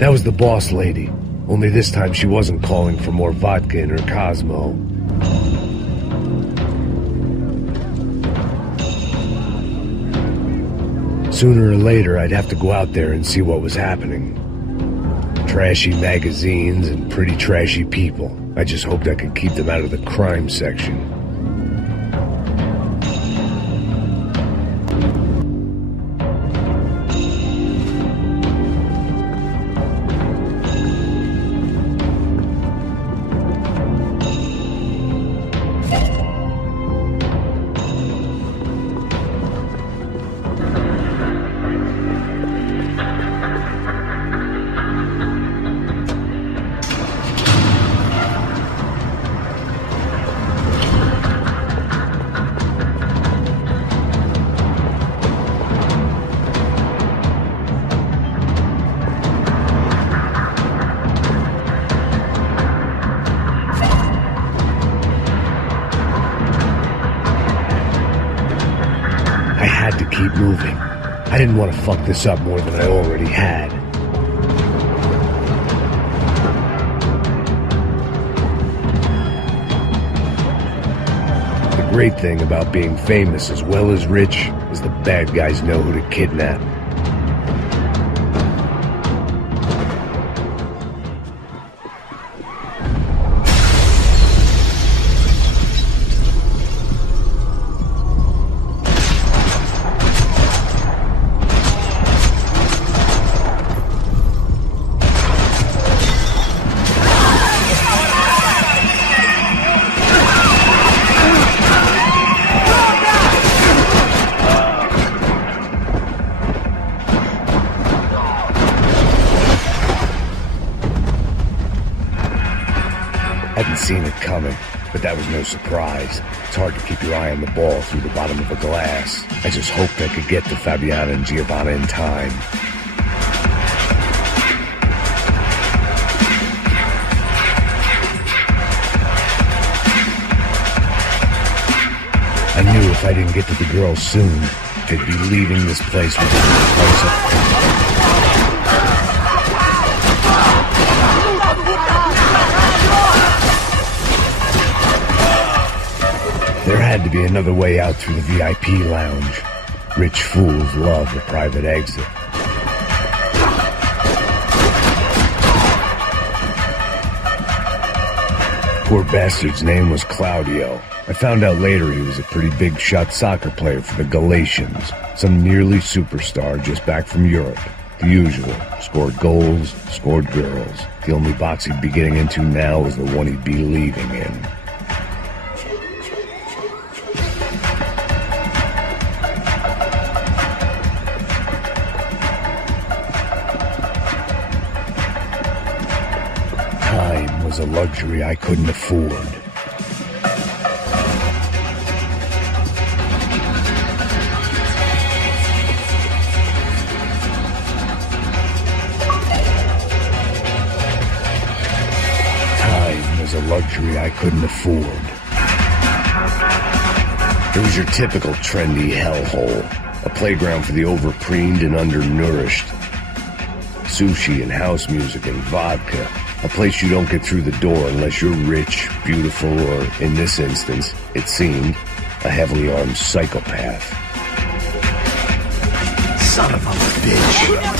That was the boss lady. Only this time she wasn't calling for more vodka in her Cosmo. Sooner or later, I'd have to go out there and see what was happening. Trashy magazines and pretty trashy people. I just hoped I could keep them out of the crime section. Keep moving. I didn't want to fuck this up more than I already had. The great thing about being famous as well as rich is the bad guys know who to kidnap. Hadn't seen it coming, but that was no surprise. It's hard to keep your eye on the ball through the bottom of a glass. I just hoped I could get to Fabiana and Giovanna in time. I knew if I didn't get to the girls soon, they'd be leaving this place with a price of... There had to be another way out through the VIP lounge. Rich fools love a private exit. Poor bastard's name was Claudio. I found out later he was a pretty big shot soccer player for the Galatians. Some nearly superstar just back from Europe. The usual. Scored goals, scored girls. The only box he'd be getting into now was the one he'd be leaving in. Time was a luxury I couldn't afford. Time was a luxury I couldn't afford. It was your typical trendy hellhole, a playground for the overpreened and undernourished. Sushi and house music and vodka. A place you don't get through the door unless you're rich, beautiful, or, in this instance, it seemed, a heavily armed psychopath. Son of a bitch!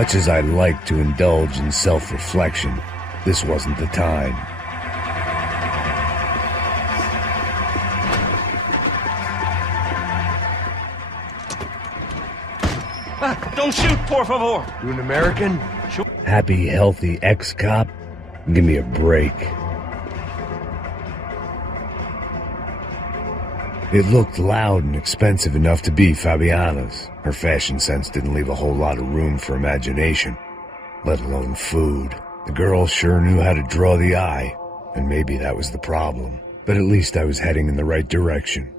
Much as I like to indulge in self-reflection, this wasn't the time. Don't shoot, por favor. You an American? Sure. Happy, healthy ex-cop? Give me a break. It looked loud and expensive enough to be Fabiana's. Her fashion sense didn't leave a whole lot of room for imagination, let alone food. The girl sure knew how to draw the eye, and maybe that was the problem. But at least I was heading in the right direction.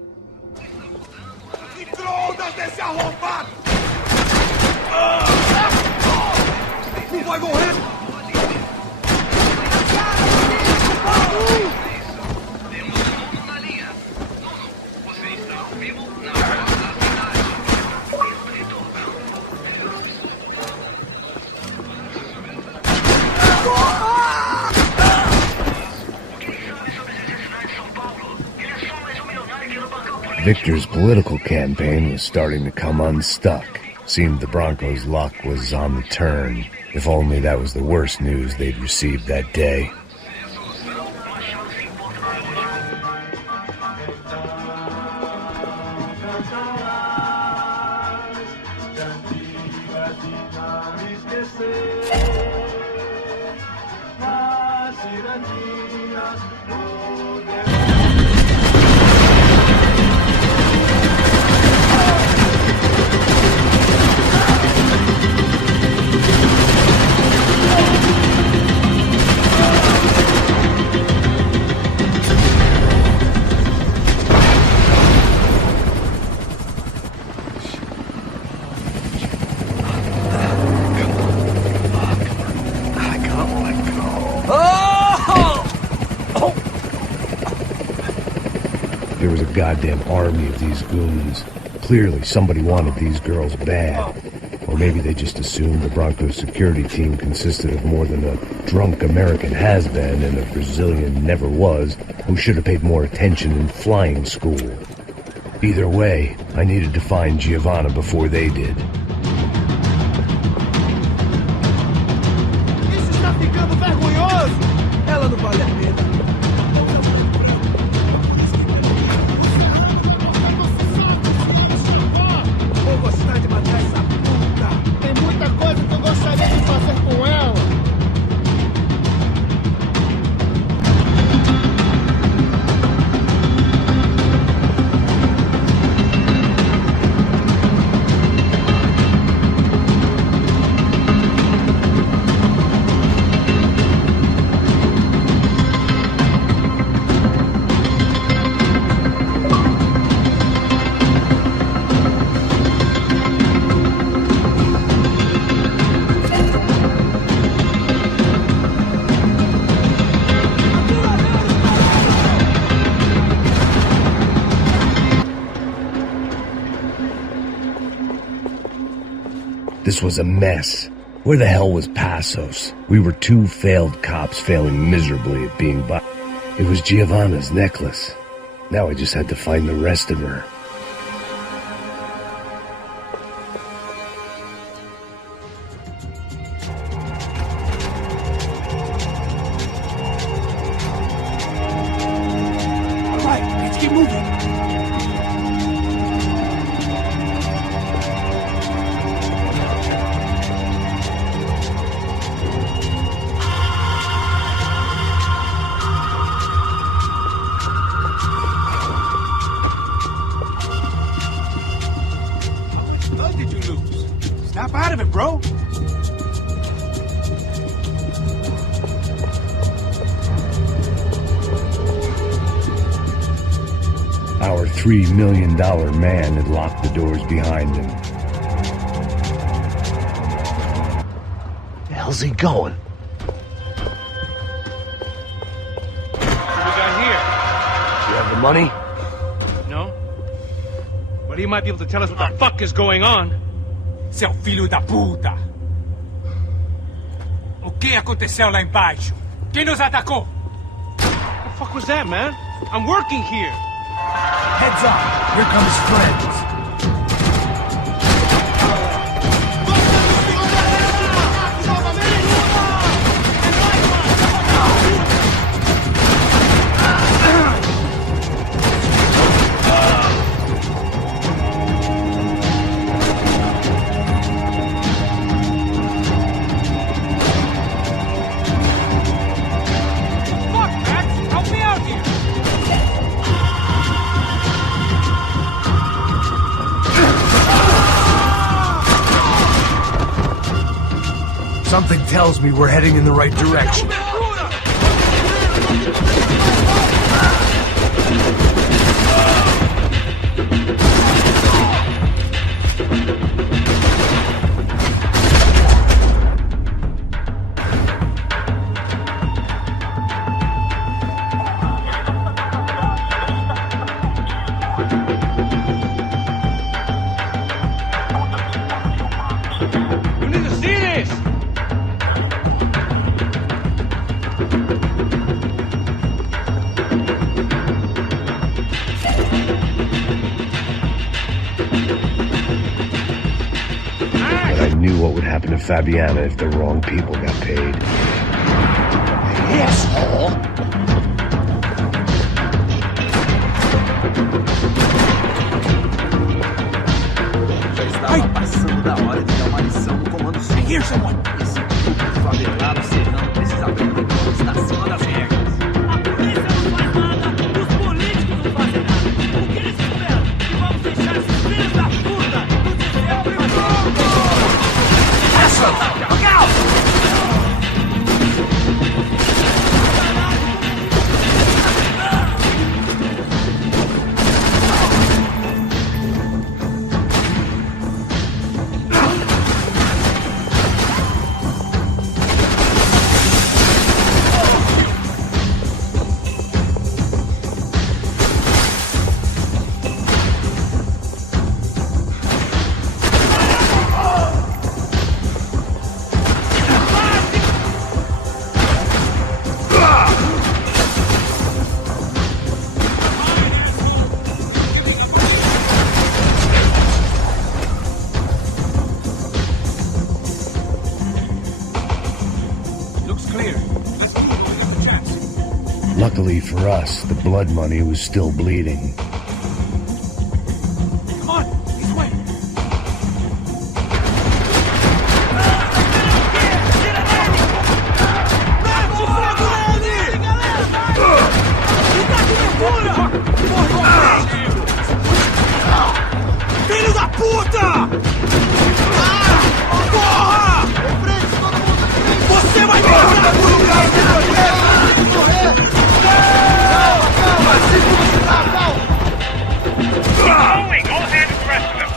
Victor's political campaign was starting to come unstuck. Seemed the Broncos' luck was on the turn. If only that was the worst news they'd received that day. There was a goddamn army of these goons. Clearly, somebody wanted these girls bad. Or maybe they just assumed the Broncos security team consisted of more than a drunk American has-been and a Brazilian never-was who should have paid more attention in flying school. Either way, I needed to find Giovanna before they did. Isso está ficando vergonhoso! Ela não vale a pena. Vou gostar de matar essa puta. Tem muita coisa que eu gostaria de fazer com ela. This was a mess. Where the hell was Passos? We were two failed cops failing miserably at being by. It was Giovanna's necklace. Now I just had to find the rest of her. All right, let's keep moving. What did you lose? Snap out of it, bro. Our $3 million man had locked the doors behind him. The hell's he going? What we got You have the money? here? No? But he might be able to tell us what the fuck is going on. Seu filho da puta! O que aconteceu lá embaixo? Quem nos atacou? What the fuck was that, man? I'm working here. Heads up! Here come his friends! Something tells me we're heading in the right direction. You need to see this! But I knew what would happen to Fabiana if the wrong people got paid. Já estava passando da hora de dar uma lição no comando sul. Esse grupo favelado serrano precisa aprender como está acima das regras. A polícia não faz nada, os políticos não fazem nada. O que eles esperam? Que vamos deixar esses filhos da puta no deserto? Looks clear. Let's keep looking at the chance. Luckily for us, the blood money was still bleeding. Come on, this way. Filho da puta! Porra! Você vai passar por um lugar! Going! All hands the rest of them!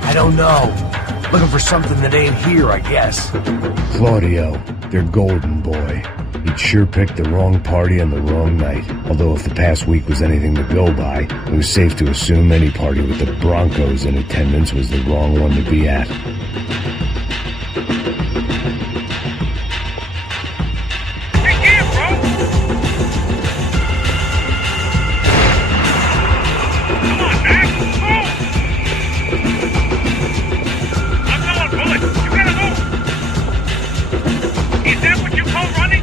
I don't know. Looking for something that ain't here, I guess. Claudio, their golden boy. He'd sure picked the wrong party on the wrong night. Although if the past week was anything to go by, it was safe to assume any party with the Broncos in attendance was the wrong one to be at. Is that what you call running?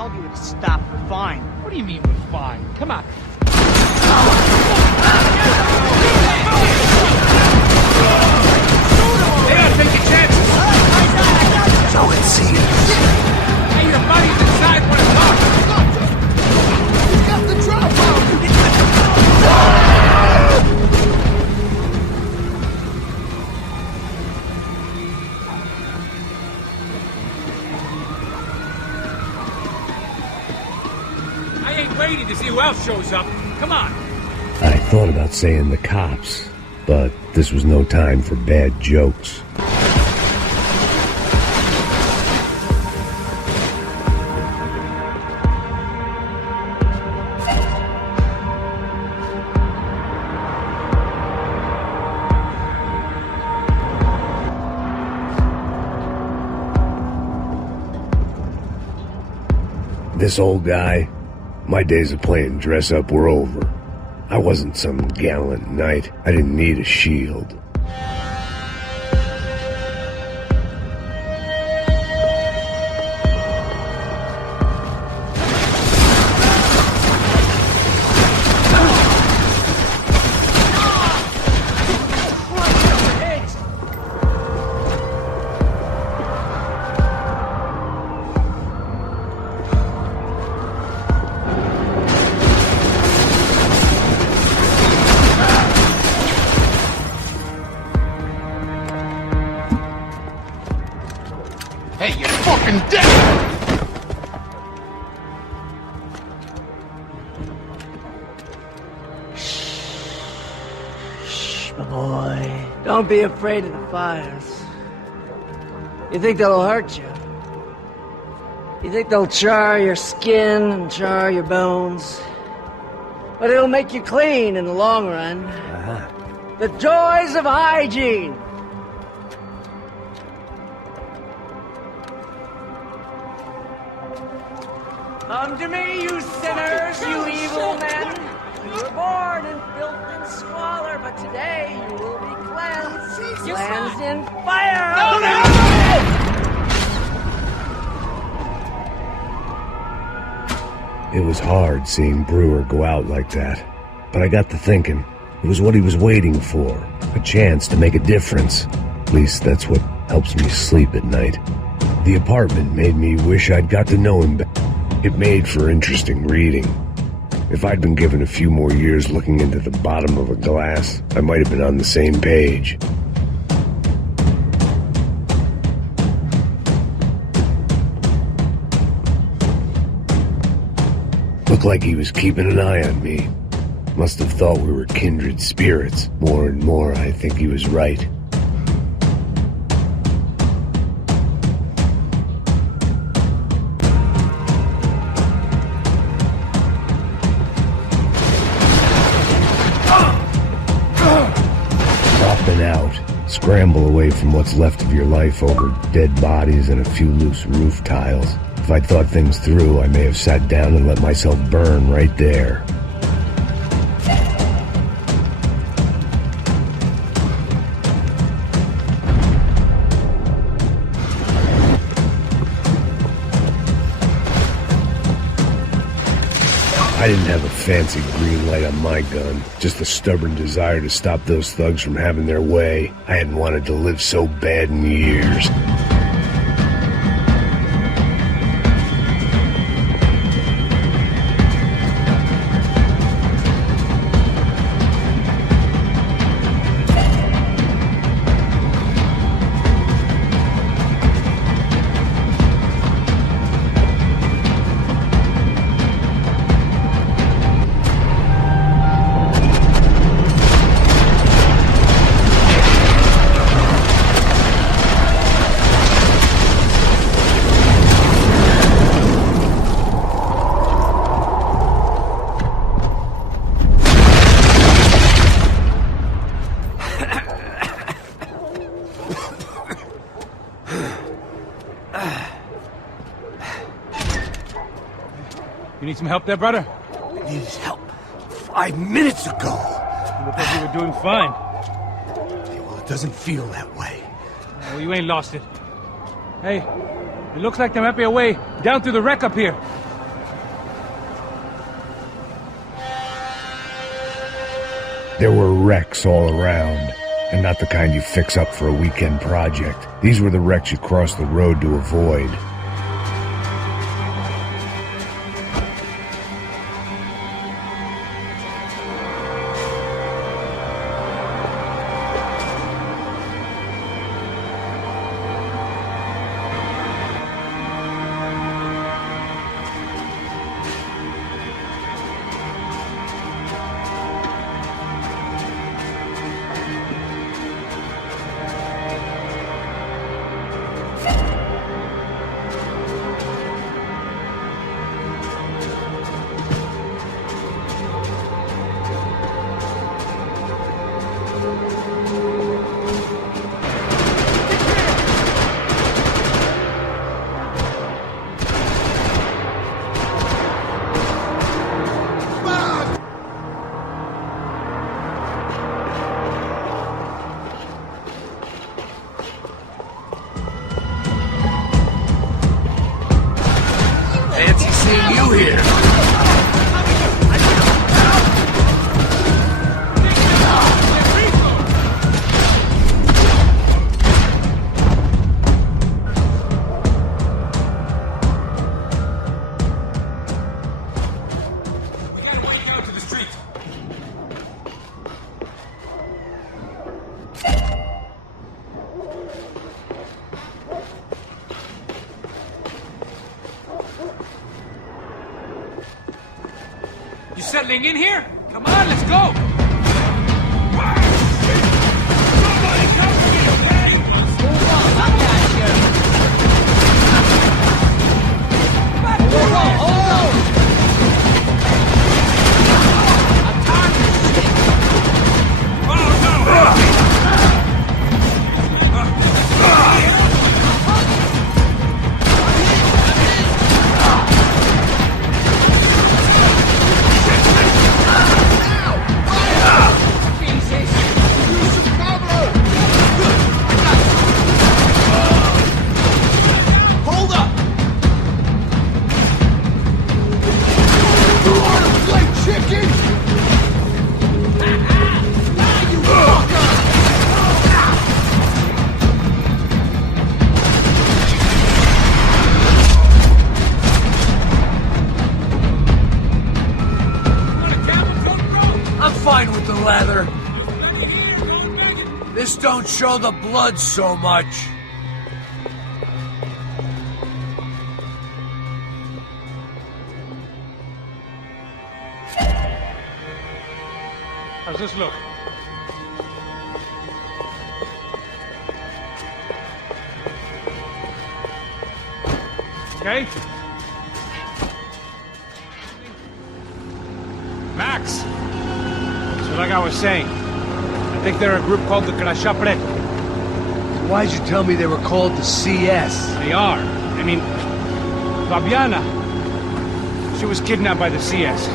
told you to stop. Fine. What do you mean we're fine? Come on. They gotta take your chances. So it seems. Hey, your body's inside when it's hot. He's got the drop on! I ain't waiting to see who else shows up. Come on. I thought about saying the cops, but this was no time for bad jokes. This old guy, my days of playing dress up were over. I wasn't some gallant knight. I didn't need a shield. Hey, you're fucking dead! Shh, my boy. Don't be afraid of the fires. You think they'll hurt you? You think they'll char your skin and char your bones? But it'll make you clean in the long run. The joys of hygiene! Come to me, you sinners, you evil men! You were born in filth and squalor, but today you will be cleansed. Cleansed in fire! It was hard seeing Brewer go out like that, but I got to thinking, it was what he was waiting for, a chance to make a difference. At least that's what helps me sleep at night. The apartment made me wish I'd got to know him better. It made for interesting reading. If I'd been given a few more years looking into the bottom of a glass, I might have been on the same page. Looked like he was keeping an eye on me. Must have thought we were kindred spirits. More and more, I think he was right. Out, scramble away from what's left of your life over dead bodies and a few loose roof tiles. If I'd thought things through, I may have sat down and let myself burn right there. I didn't have a fancy green light on my gun, just a stubborn desire to stop those thugs from having their way. I hadn't wanted to live so bad in years. You need some help there, brother? I needed help 5 minutes ago. You look like you were doing fine. Well, it doesn't feel that way. Well, you ain't lost it. Hey, it looks like there might be a way down through the wreck up here. wrecks all around. And not the kind you fix up for a weekend project. These were the wrecks you crossed the road to avoid. Fancy seeing you here. You settling in here? Come on, let's go! Somebody cover me, okay? Move on, I got you. Hold on, hold on! I'm tired of this shit! Oh, no! Fine with the leather. This don't show the blood so much. How's this look? Okay? Max! So like I was saying, I think they're a group called the Crasha Preto. Why'd you tell me they were called the CS? They are. I mean, Fabiana, she was kidnapped by the CS.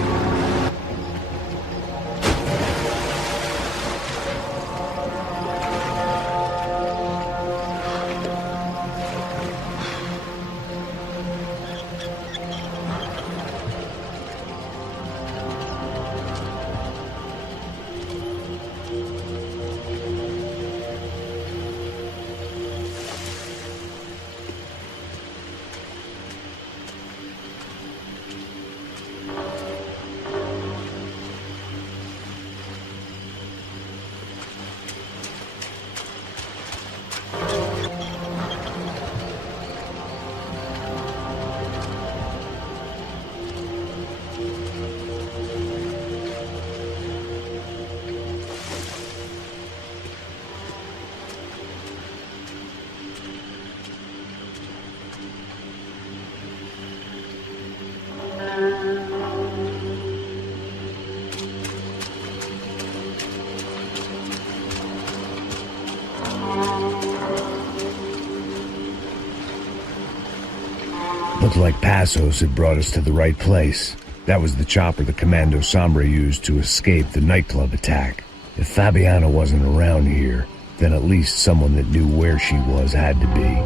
Looked like Passos had brought us to the right place. That was the chopper the Commando Sombra used to escape the nightclub attack. If Fabiana wasn't around here, then at least someone that knew where she was had to be.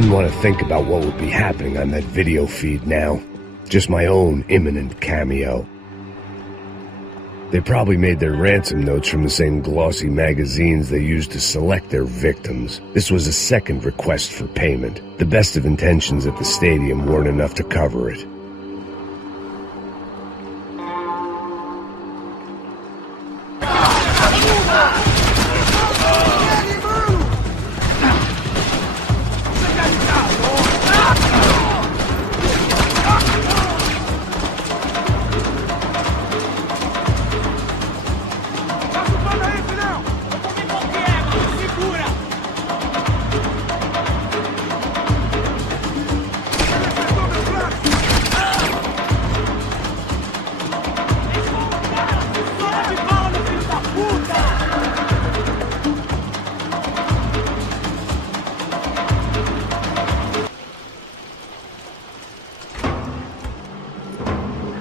didn't want to think about what would be happening on that video feed now. Just my own imminent cameo. They probably made their ransom notes from the same glossy magazines they used to select their victims. This was a second request for payment. The best of intentions at the stadium weren't enough to cover it.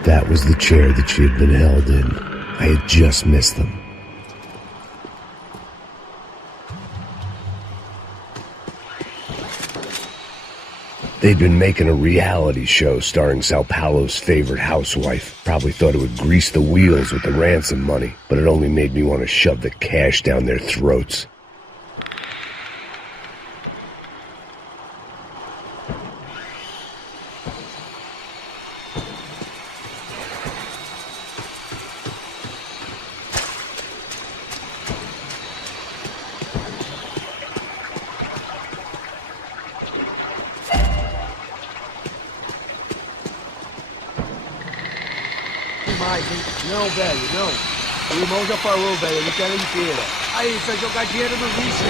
That was the chair that she had been held in. I had just missed them. They'd been making a reality show starring Sao Paulo's favorite housewife. Probably thought it would grease the wheels with the ransom money, but it only made me want to shove the cash down their throats. Mais, hein? Não, velho, não. O irmão já falou, velho, ele quer ela inteira. Aí, você vai jogar dinheiro no lixo.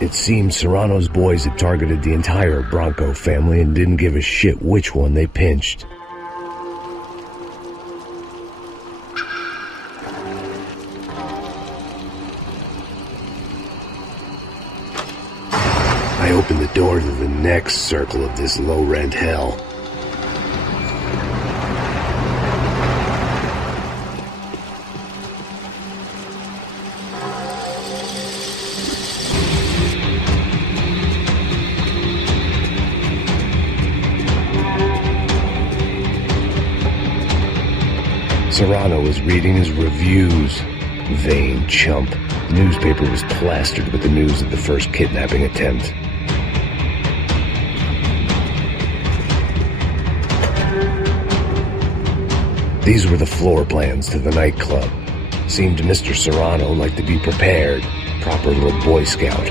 It seems Serrano's boys had targeted the entire Bronco family and didn't give a shit which one they pinched. I opened the door to the next circle of this low-rent hell. Serrano was reading his reviews. Vain chump. The newspaper was plastered with the news of the first kidnapping attempt. These were the floor plans to the nightclub. Seemed to Mr. Serrano like to be prepared. Proper little Boy Scout.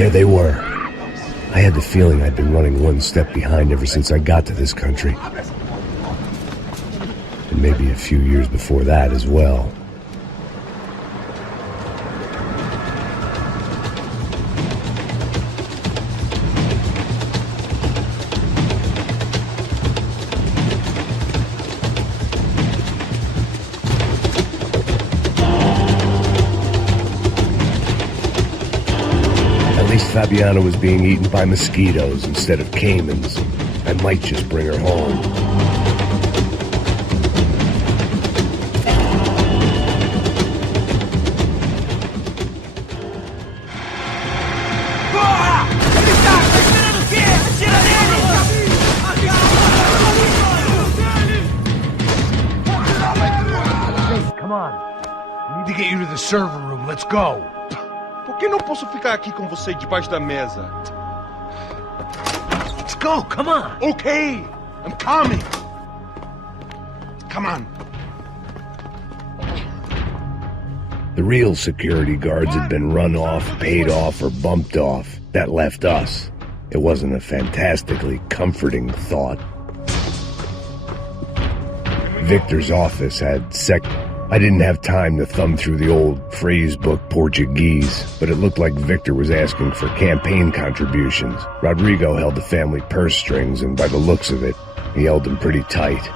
There they were. I had the feeling I'd been running one step behind ever since I got to this country. And maybe a few years before that as well. At least Fabiana was being eaten by mosquitoes instead of caimans. I might just bring her home. Come on. We need to get you to the server room. Let's go. Por que não posso ficar aqui com você debaixo da mesa? Let's go. Come on. Okay, I'm coming. Come on. The real security guards had been run off, paid off, or bumped off. That left us. It wasn't a fantastically comforting thought. Victor's office had I didn't have time to thumb through the old phrase book Portuguese, but it looked like Victor was asking for campaign contributions. Rodrigo held the family purse strings, and by the looks of it, he held them pretty tight.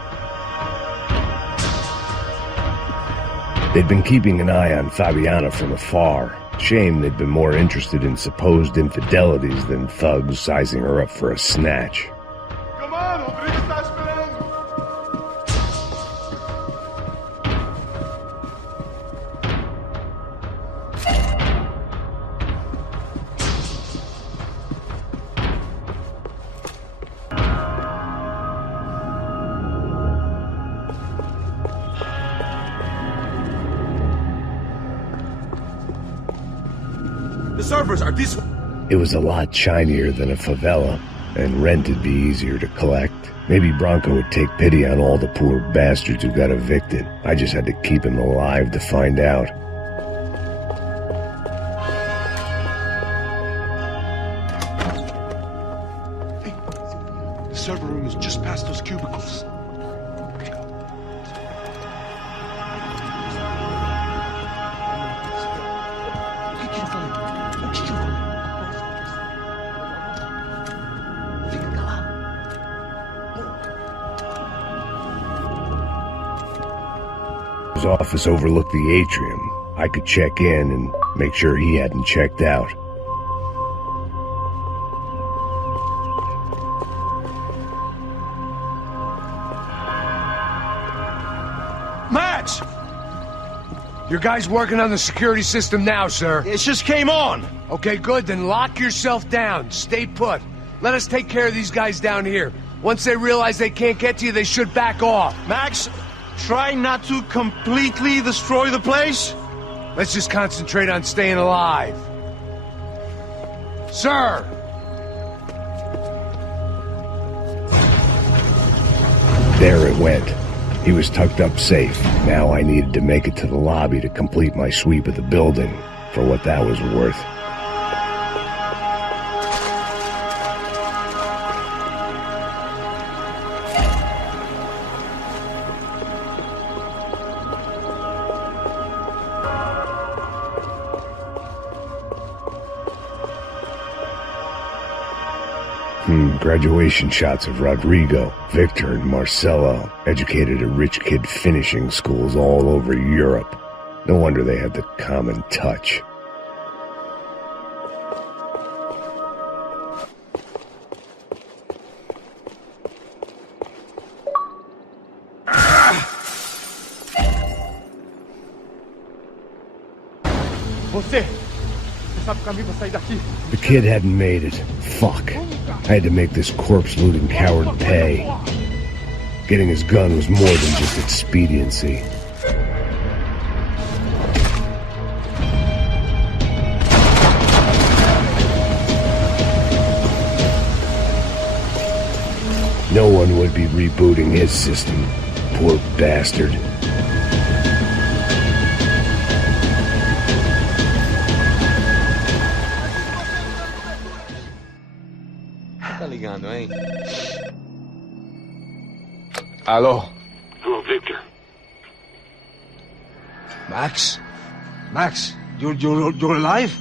They'd been keeping an eye on Fabiana from afar. Shame they'd been more interested in supposed infidelities than thugs sizing her up for a snatch. Come on, Rodrigo está esperando. The servers are this. It was a lot shinier than a favela, and rent would be easier to collect. Maybe Bronco would take pity on all the poor bastards who got evicted. I just had to keep him alive to find out. Hey, the server room is just past those cubicles. His office overlooked the atrium. I could check in and make sure he hadn't checked out. Match! Your guy's working on the security system now, sir. It just came on. Okay, good. Then lock yourself down. Stay put. Let us take care of these guys down here. Once they realize they can't get to you, they should back off. Max, try not to completely destroy the place. Let's just concentrate on staying alive. Sir! There it went. He was tucked up safe. Now I needed to make it to the lobby to complete my sweep of the building, for what that was worth. Graduation shots of Rodrigo, Victor, and Marcelo, educated at rich kid finishing schools all over Europe. No wonder they had the common touch. The kid hadn't made it. Fuck. I had to make this corpse-looting coward pay. Getting his gun was more than just expediency. No one would be rebooting his system. Poor bastard. pensando, hein? Hello. Hello, Victor. Max? Max, you're alive?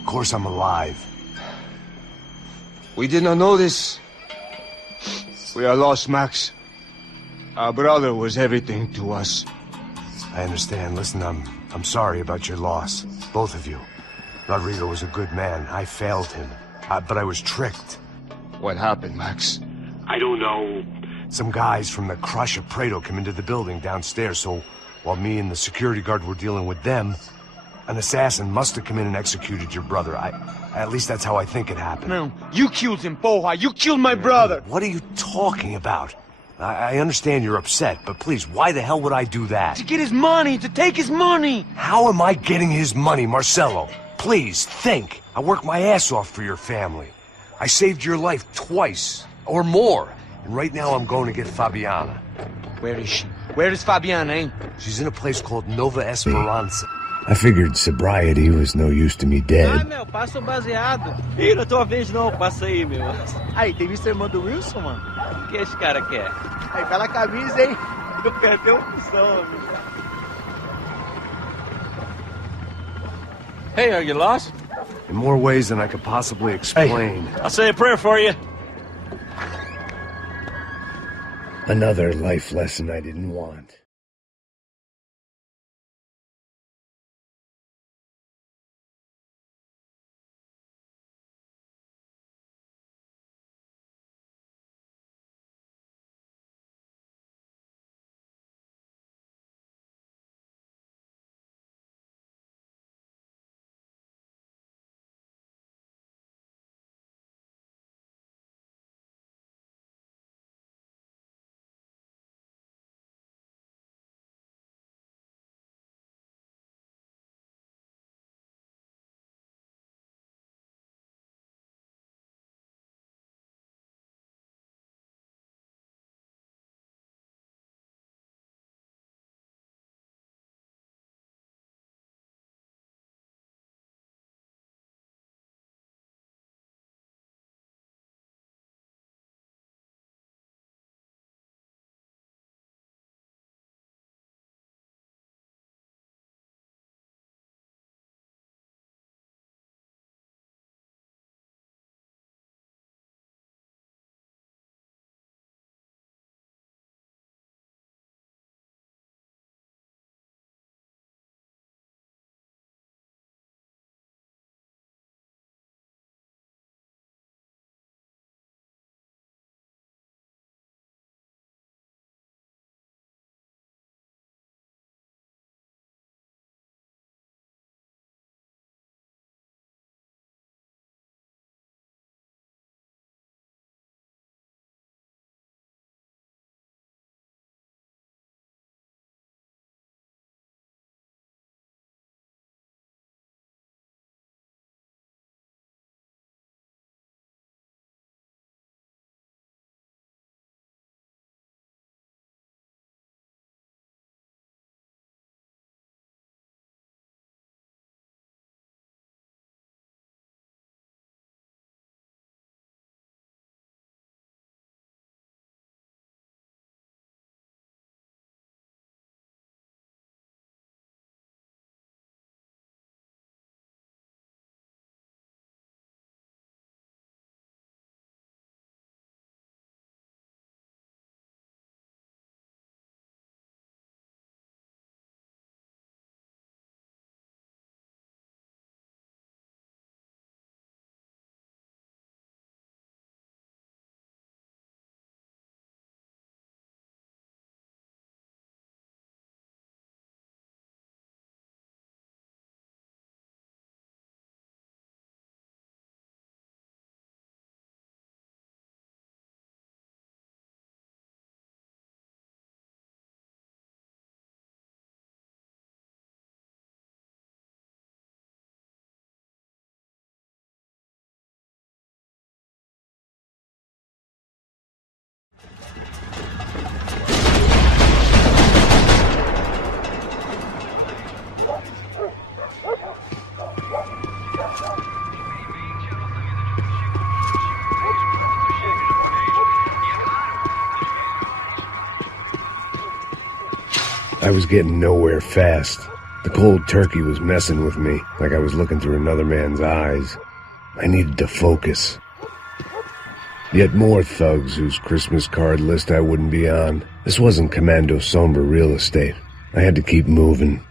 Of course I'm alive. We did not know this. We are lost, Max. Our brother was everything to us. I understand. Listen, I'm sorry about your loss. Both of you. Rodrigo was a good man. I failed him. But I was tricked. What happened, Max? I don't know. Some guys from the Crush of Prado came into the building downstairs, so while me and the security guard were dealing with them, an assassin must have come in and executed your brother. At least that's how I think it happened. No, you killed him, Porra. You killed my brother. What are you talking about? I understand you're upset, but please, why the hell would I do that? To get his money, to take his money. How am I getting his money, Marcelo? Please, think. I worked my ass off for your family. I saved your life twice, or more. And right now I'm going to get Fabiana. Where is she? Where is Fabiana, eh? She's in a place called Nova Esperanza. I figured sobriety was no use to me dead. meu, passa o baseado. Ih, não é tua vez não, passa aí, meu. Aí, tem visto a irmã do Wilson, mano? O que esse cara quer? Aí, bela camisa, hein? Eu perdi a opção, amigo. Hey, are you lost? In more ways than I could possibly explain. I'll say a prayer for you. Another life lesson I didn't want. I was getting nowhere fast. The cold turkey was messing with me, like I was looking through another man's eyes. I needed to focus. Yet more thugs whose Christmas card list I wouldn't be on. This wasn't Commando Sombra real estate. I had to keep moving.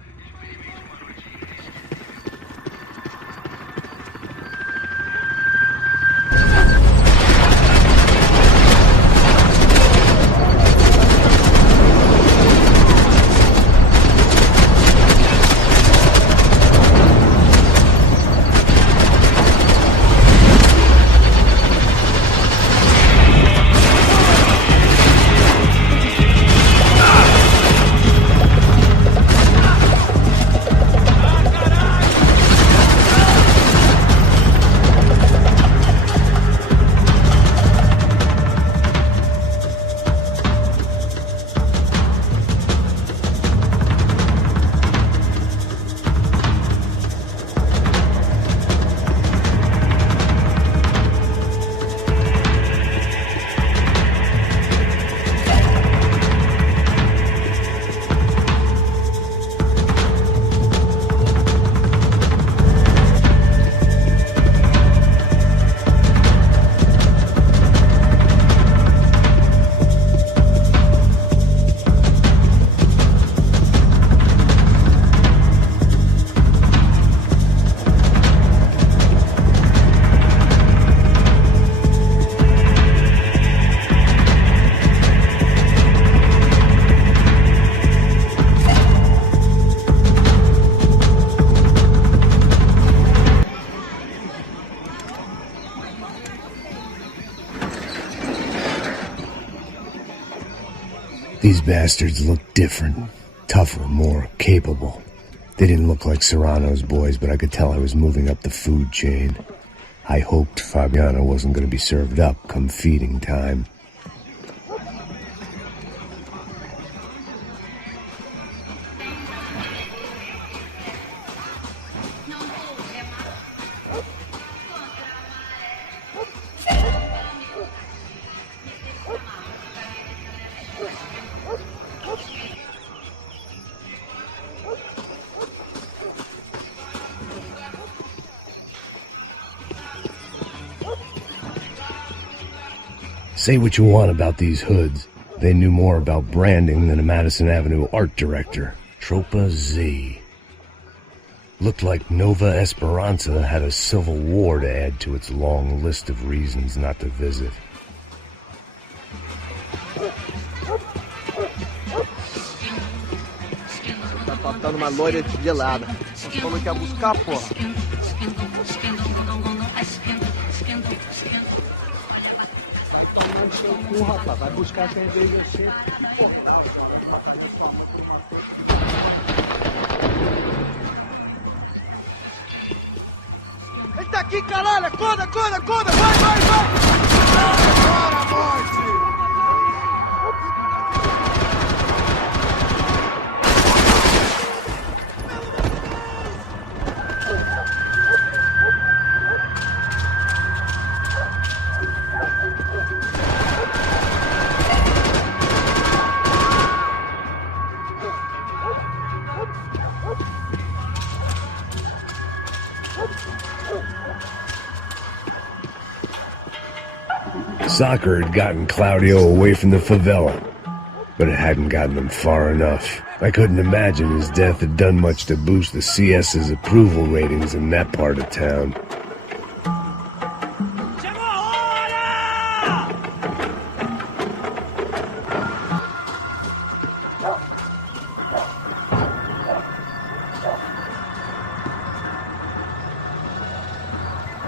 These bastards looked different, tougher, more capable. They didn't look like Serrano's boys, but I could tell I was moving up the food chain. I hoped Fabiana wasn't going to be served up come feeding time. Say what you want about these hoods. They knew more about branding than a Madison Avenue art director. Tropa Z. Looked like Nova Esperanza had a civil war to add to its long list of reasons not to visit. Tá faltando uma loira gelada. Como que é buscar, porra? Rapaz, vai buscar quem veio você. Ele tá aqui, caralho! Acorda, acorda, acorda! Vai, vai, vai! Bora, morte! Soccer had gotten Claudio away from the favela, but it hadn't gotten him far enough. I couldn't imagine his death had done much to boost the CS's approval ratings in that part of town.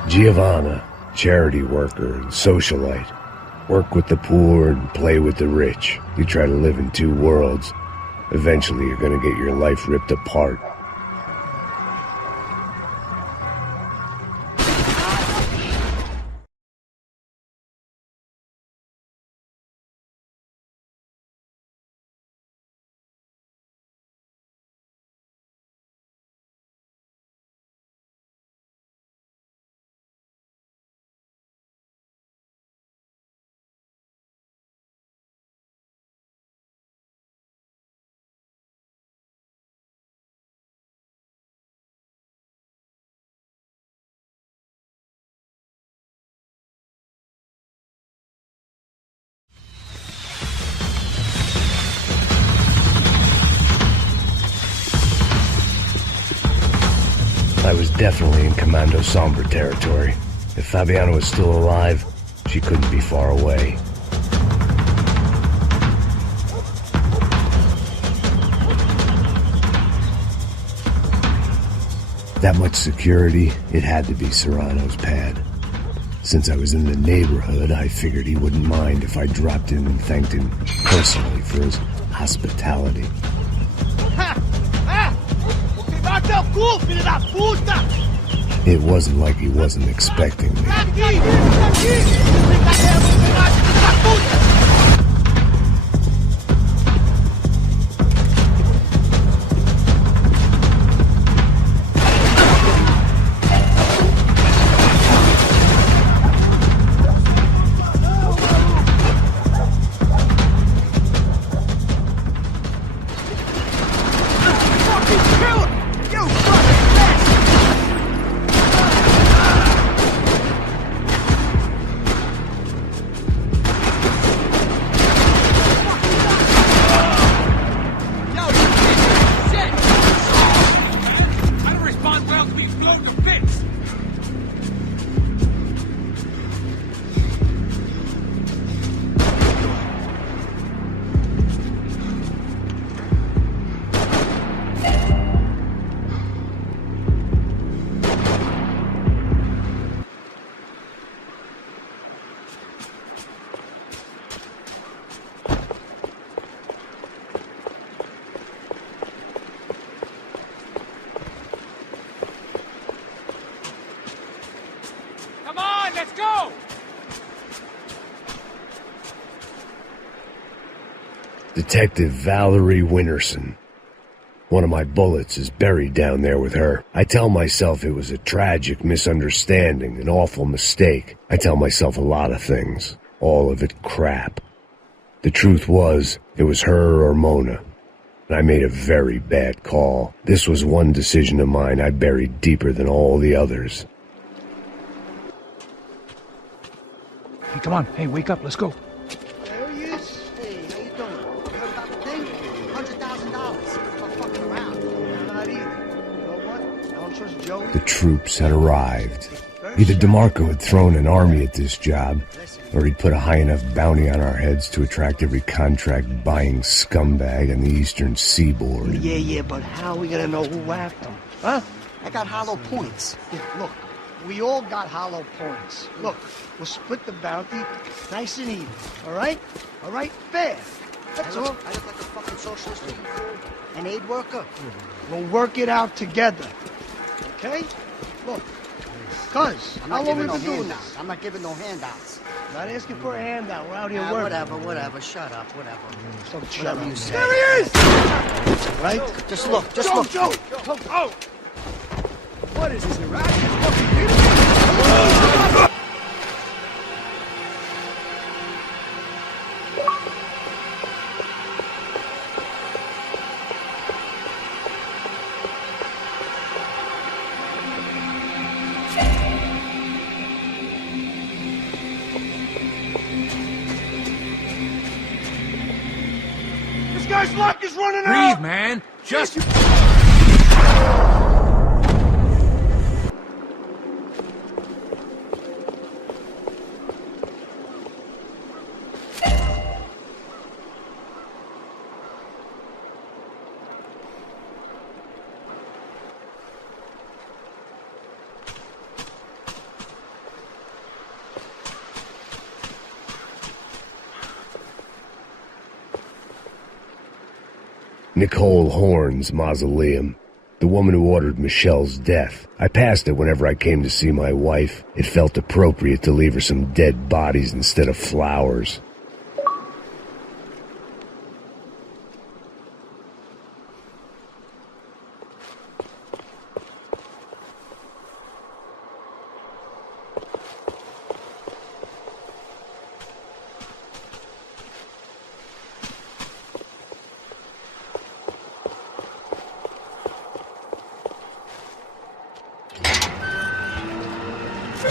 Giovanna, charity worker and socialite. Work with the poor and play with the rich. You try to live in two worlds. Eventually you're gonna get your life ripped apart. was definitely in Commando Sombra territory. If Fabiana was still alive, she couldn't be far away. That much security, it had to be Serrano's pad. Since I was in the neighborhood, I figured he wouldn't mind if I dropped in and thanked him personally for his hospitality. It wasn't like he wasn't expecting me. Detective Valerie Winterson. One of my bullets is buried down there with her. I tell myself it was a tragic misunderstanding, an awful mistake. I tell myself a lot of things. All of it crap. The truth was, it was her or Mona. And I made a very bad call. This was one decision of mine I buried deeper than all the others. Hey, come on. Hey, wake up. Let's go. There he is. Hey, how you doing? You heard about the thing? $100,000. Not fucking around. Not either. You know what? I don't trust Joey. The troops had arrived. Either DeMarco had thrown an army at this job, or he'd put a high enough bounty on our heads to attract every contract-buying scumbag on the eastern seaboard. Yeah, but how are we gonna know who whacked him? Huh? I got hollow points. Yeah, look, we all got hollow points. Look, we'll split the bounty nice and even, all right? All right? Fair. That's all. I look like a fucking socialist, an aid worker. We'll work it out together, okay? Look, cuz, how long have we been doing this? I'm not giving no handouts. Not asking for a handout. We're out here working. Whatever. Shut up. Whatever. Shut up. There he is! Right? Just look. Joe! Oh! What is this, Iraq? This guy's luck is running out! Breathe, man. Just... Nicole Horn's mausoleum. The woman who ordered Michelle's death. I passed it whenever I came to see my wife. It felt appropriate to leave her some dead bodies instead of flowers.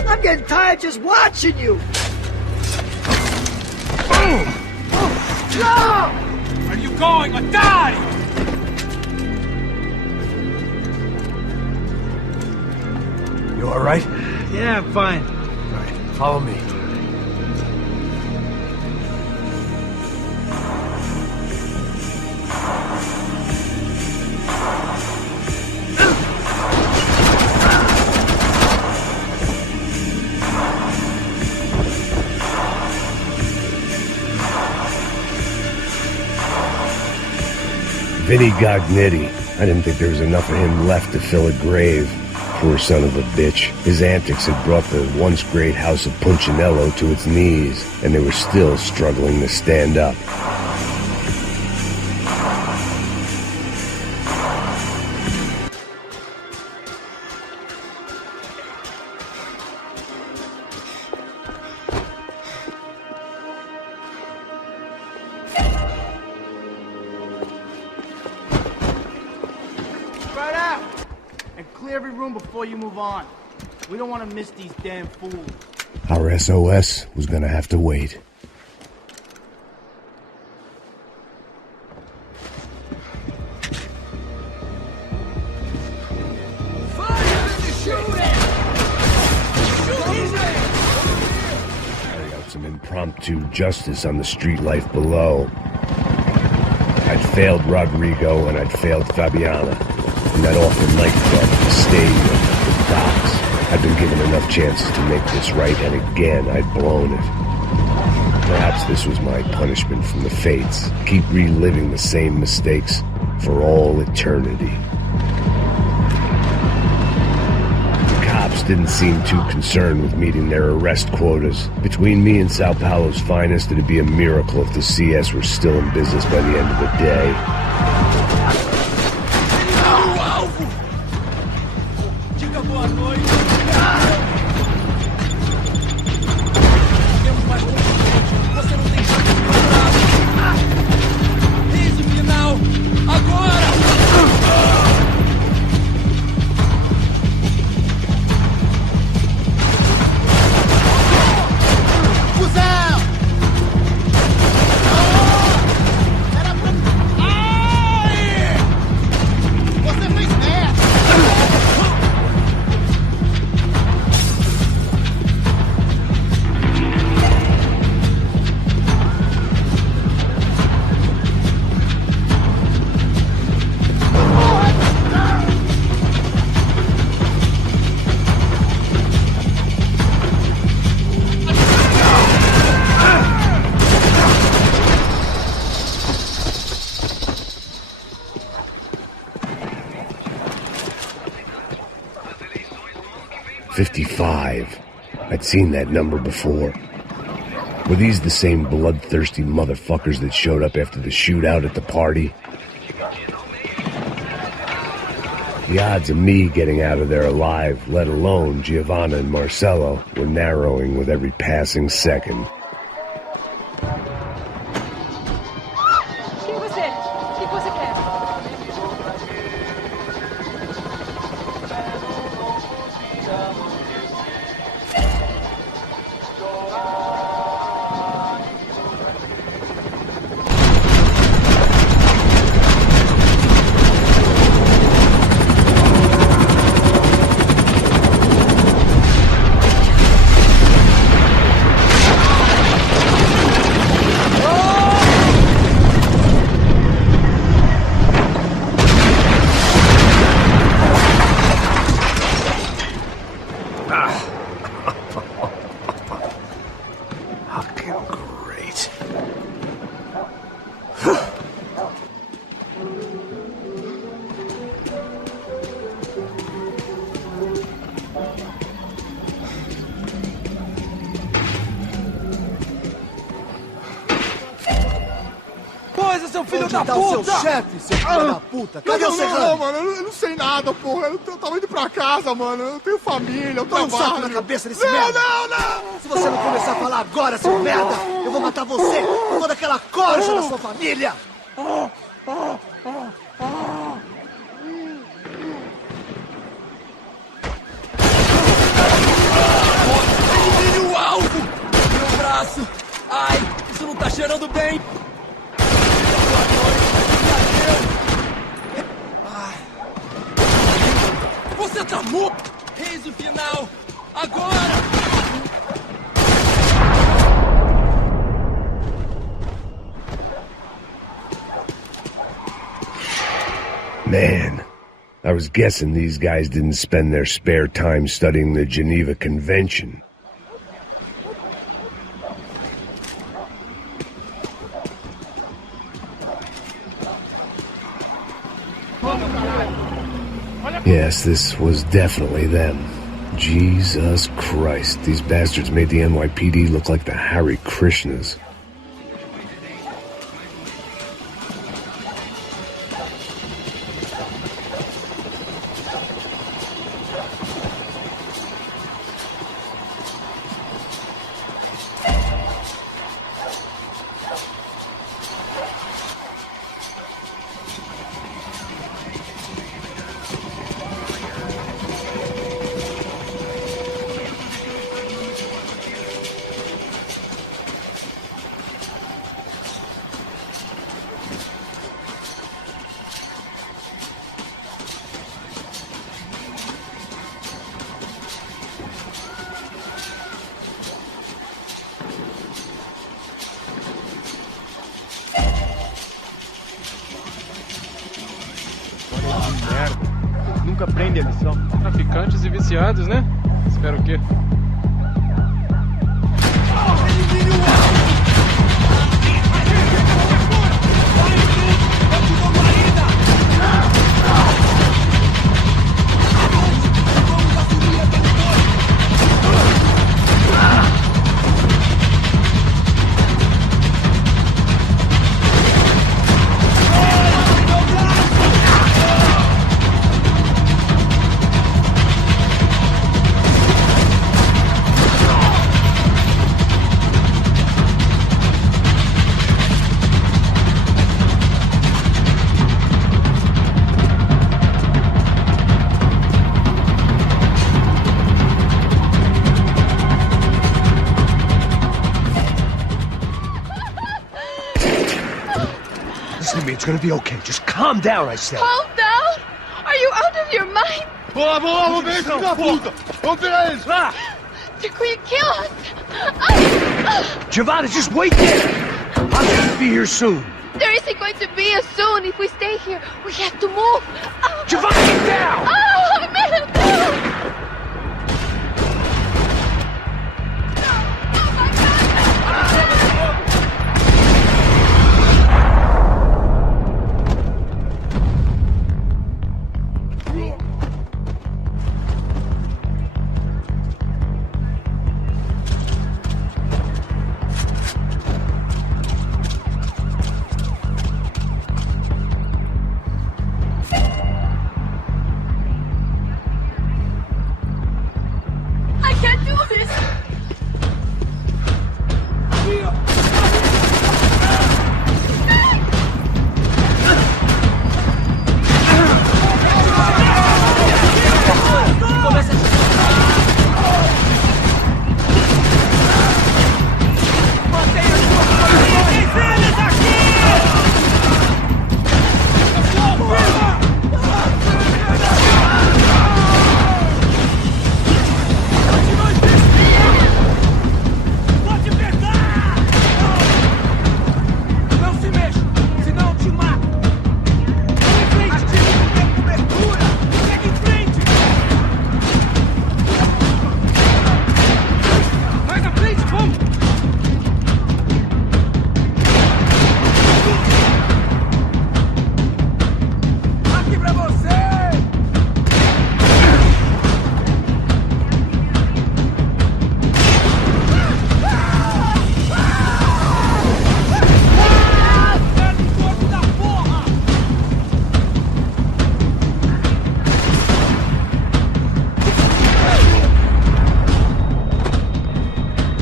I'm getting tired just watching you! Boom! No! Where are you going? Or die! all right? Yeah, I'm fine. All right, follow me. Vinny Gognitti. I didn't think there was enough of him left to fill a grave. Poor son of a bitch. His antics had brought the once great house of Punchinello to its knees, and they were still struggling to stand up. Spread out! And clear every room before you move on. We don't want to miss these damn fools. Our SOS was gonna have to wait. Carry out some impromptu justice on the street life below. I'd failed Rodrigo and I'd failed Fabiana. And that awful nightclub, the stadium, the docks. I'd been given enough chances to make this right, and again I'd blown it. Perhaps this was my punishment from the fates. Keep reliving the same mistakes for all eternity. The cops didn't seem too concerned with meeting their arrest quotas. Between me and Sao Paulo's finest, it'd be a miracle if the CS were still in business by the end of the day. $55. I'd seen that number before. Were these the same bloodthirsty motherfuckers that showed up after the shootout at the party? The odds of me getting out of there alive, let alone Giovanna and Marcello, were narrowing with every passing second. Seu filho da puta! O seu chefe, seu filho da puta! Cadê o Serrano? Não, mano, eu não sei nada, porra. Eu tava indo pra casa, mano. Eu tenho família, eu trabalho. Põe um saco na cabeça desse merda! Não! Se você não começar a falar agora, seu merda, eu vou matar você e toda aquela corja da sua família! Elimine o alvo! Meu braço! Ai, isso não tá cheirando bem! Você tá morto! close final! Agora! Man, I was guessing these guys didn't spend their spare time studying the Geneva Convention. Yes, this was definitely them. Jesus Christ, these bastards made the NYPD look like the Hare Krishnas. Nunca aprende a lição. Traficantes e viciados, né? Espero o quê? Listen to me, it's gonna be okay. Just calm down, I said. Calm down? Are you out of your mind? Vamos ver, filho da puta! Vamos pegar eles, lá! They're going to kill us! Giovanna, just wait there! I'm gonna be here soon. There isn't going to be a soon if we stay here. We have to move. Giovanna, get down! Oh, man!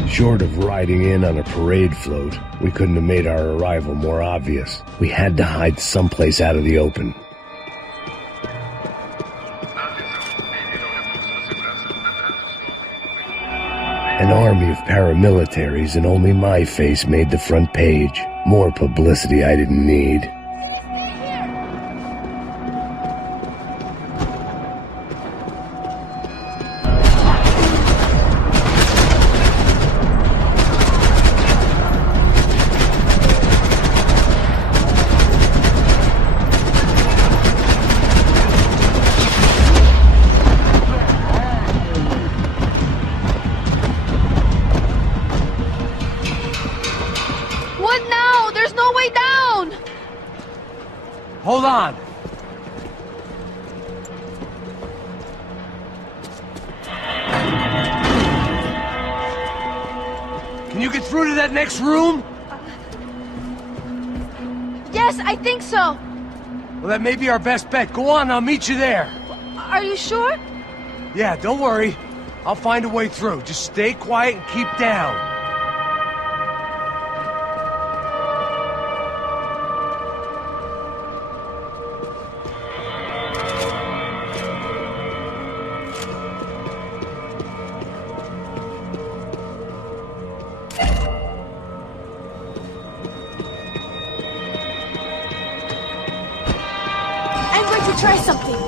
Short of riding in on a parade float, we couldn't have made our arrival more obvious. We had to hide someplace out of the open. An army of paramilitaries and only my face made the front page. More publicity I didn't need. Hold on. Can you get through to that next room? Yes, I think so. Well, that may be our best bet. Go on, I'll meet you there. Are you sure? Yeah, don't worry. I'll find a way through. Just stay quiet and keep down. I'm going to try something.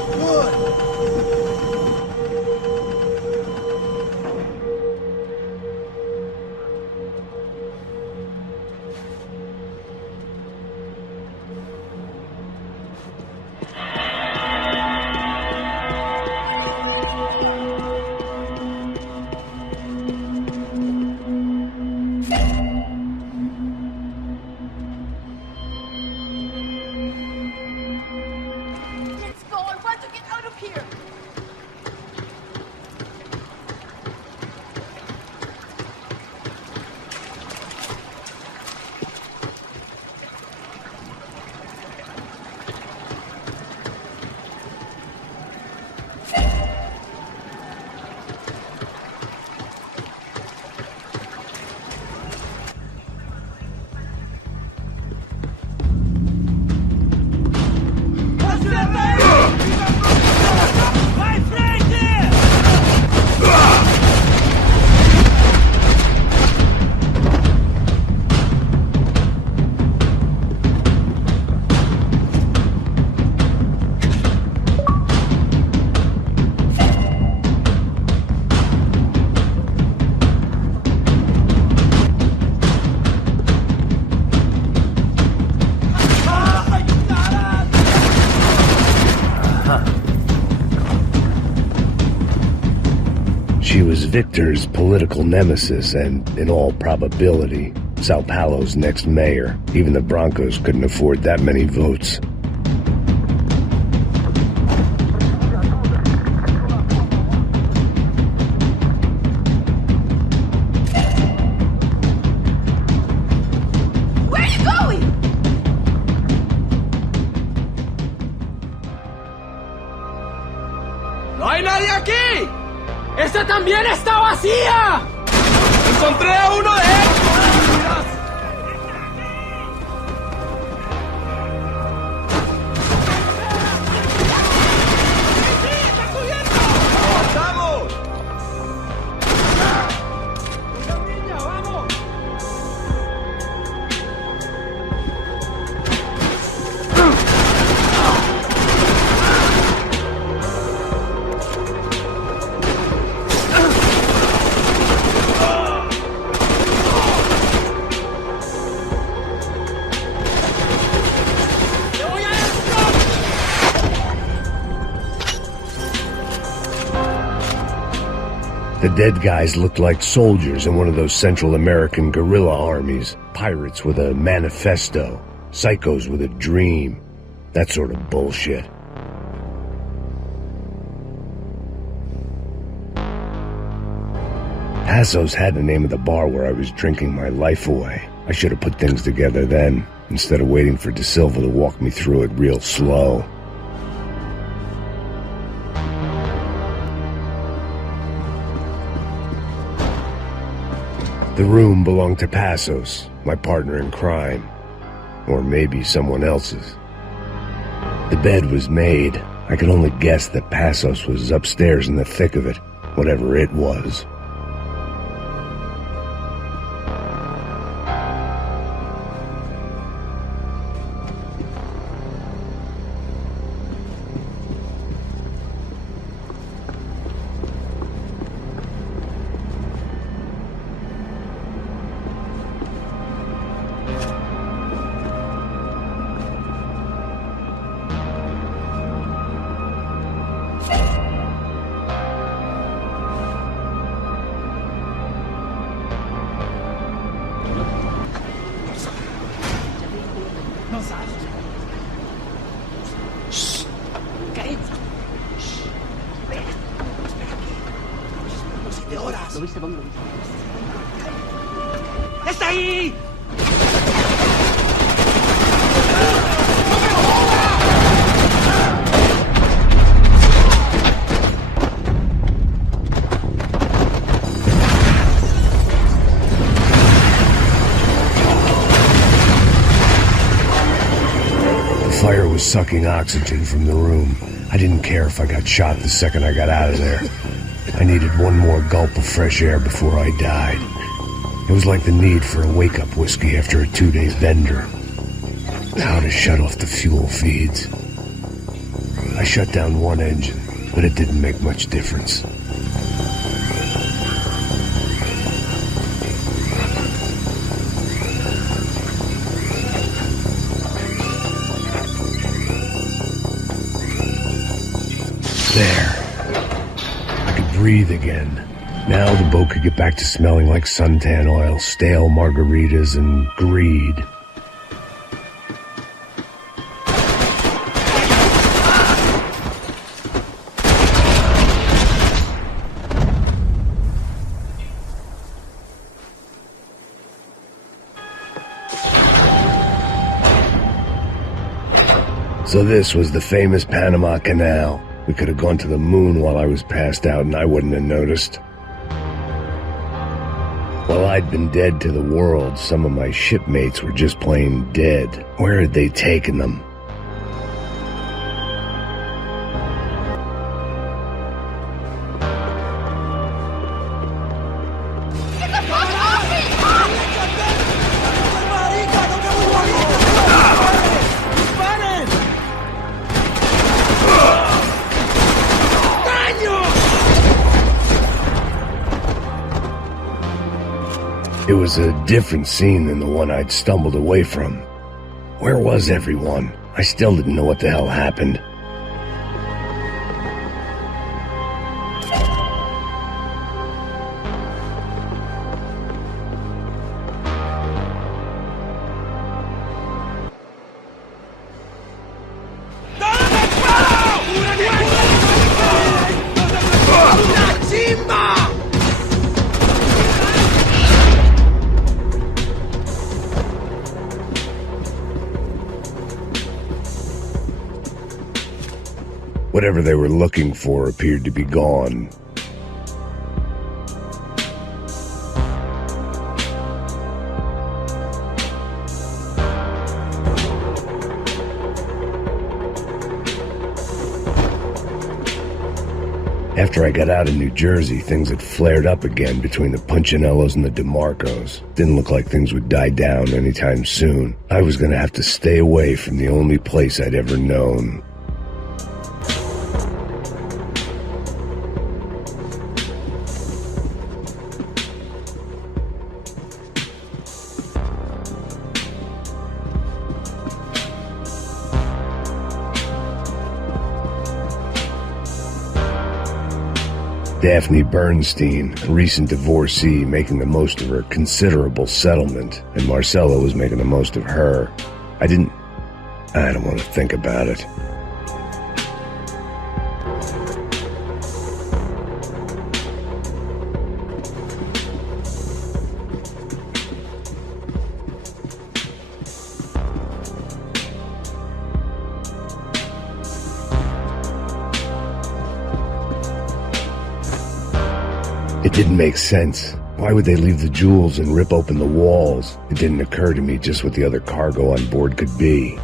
Let's go. I want to get out of here. She was Victor's political nemesis and, in all probability, Sao Paulo's next mayor. Even the Broncos couldn't afford that many votes. Where are you going? ¡No hay nadie aquí! ¡Esta también está vacía! ¡Encontré a uno de ellos! The dead guys looked like soldiers in one of those Central American guerrilla armies. Pirates with a manifesto. Psychos with a dream. That sort of bullshit. Passos had the name of the bar where I was drinking my life away. I should have put things together then, instead of waiting for De Silva to walk me through it real slow. The room belonged to Passos, my partner in crime. Or maybe someone else's. The bed was made. I could only guess that Passos was upstairs in the thick of it, whatever it was. Shh. Cállate. Shh. Espera. Espera aquí. No 7 horas. ¿Lo viste dónde? ¡Está ahí! The fire was sucking oxygen from the room. I didn't care if I got shot the second I got out of there. I needed one more gulp of fresh air before I died. It was like the need for a wake-up whiskey after a 2-day bender. How to shut off the fuel feeds. I shut down one engine, but it didn't make much difference. There. I could breathe again. Now the boat could get back to smelling like suntan oil, stale margaritas, and greed. So this was the famous Panama Canal. We could have gone to the moon while I was passed out and I wouldn't have noticed. While I'd been dead to the world, some of my shipmates were just plain dead. Where had they taken them? It was a different scene than the one I'd stumbled away from. Where was everyone? I still didn't know what the hell happened. Whatever they were looking for appeared to be gone. After I got out of New Jersey, things had flared up again between the Punchinellos and the DeMarcos. Didn't look like things would die down anytime soon. I was gonna have to stay away from the only place I'd ever known. Daphne Bernstein, a recent divorcee, making the most of her considerable settlement, and Marcella was making the most of her. I don't want to think about it. It didn't make sense. Why would they leave the jewels and rip open the walls? It didn't occur to me just what the other cargo on board could be.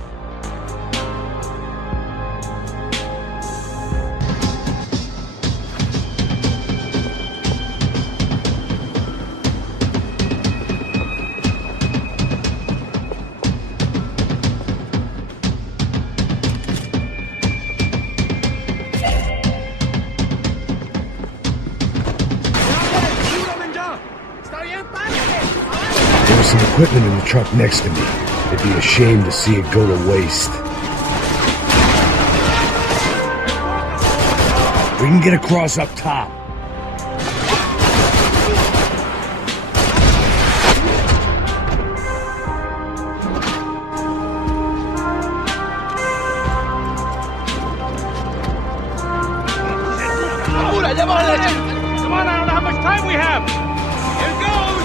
There was some equipment in the truck next to me. It'd be a shame to see it go to waste. We can get across up top. ¡Vayamos a la derecha! Come on, I don't know how much time we have. Here goes!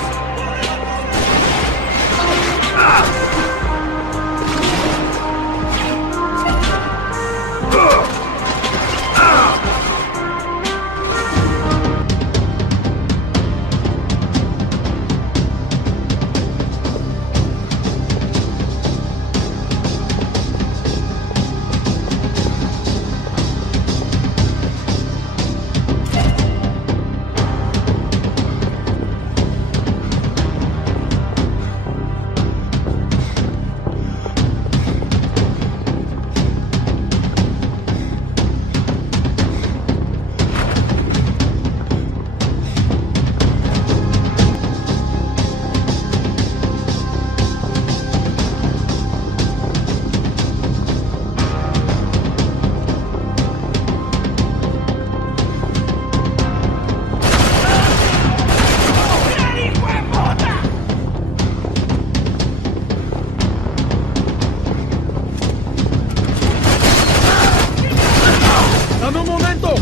¡Dame un momento!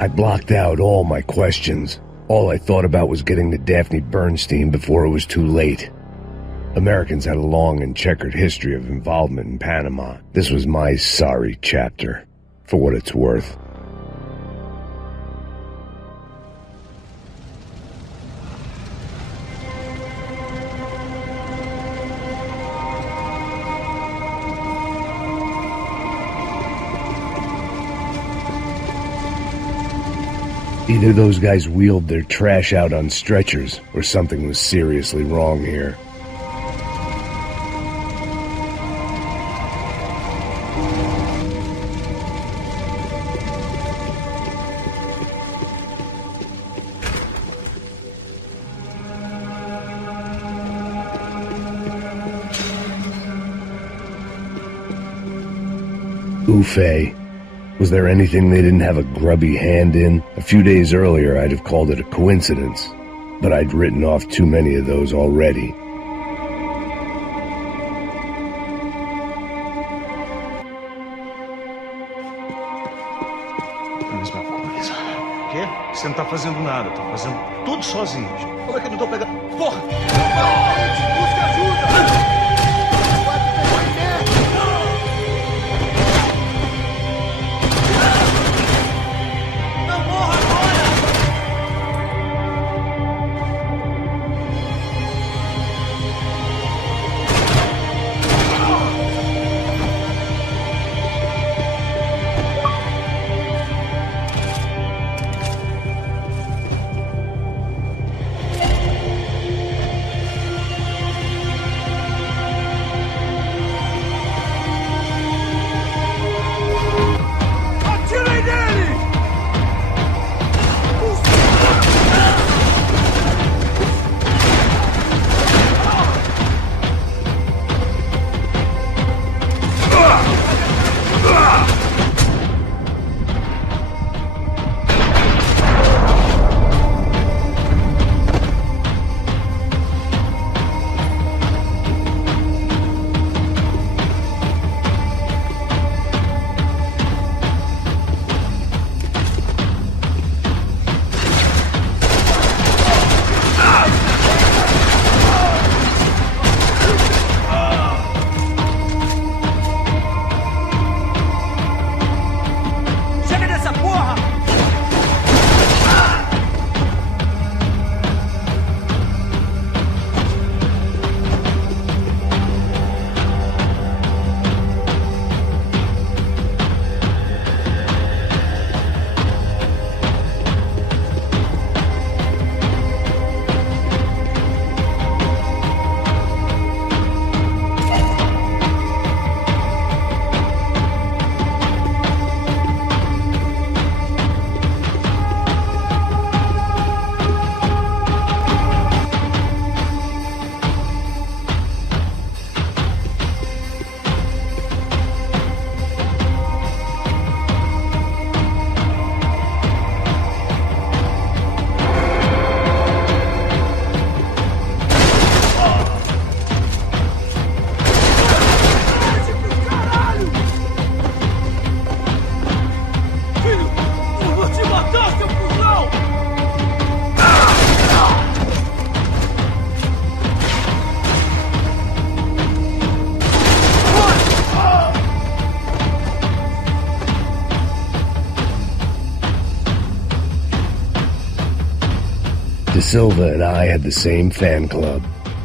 I blocked out all my questions. All I thought about was getting to Daphne Bernstein before it was too late. Americans had a long and checkered history of involvement in Panama. This was my sorry chapter, for what it's worth. Either those guys wheeled their trash out on stretchers, or something was seriously wrong here. Ufé. Was there anything they didn't have a grubby hand in? A few days earlier, I'd have called it a coincidence, but I'd written off too many of those already. A mesma coisa. Quê? Você não tá fazendo nada, tá fazendo tudo sozinho. Como é que eu não tô pegando? Porra! Busca ajuda! De Silva and I had the same fan club.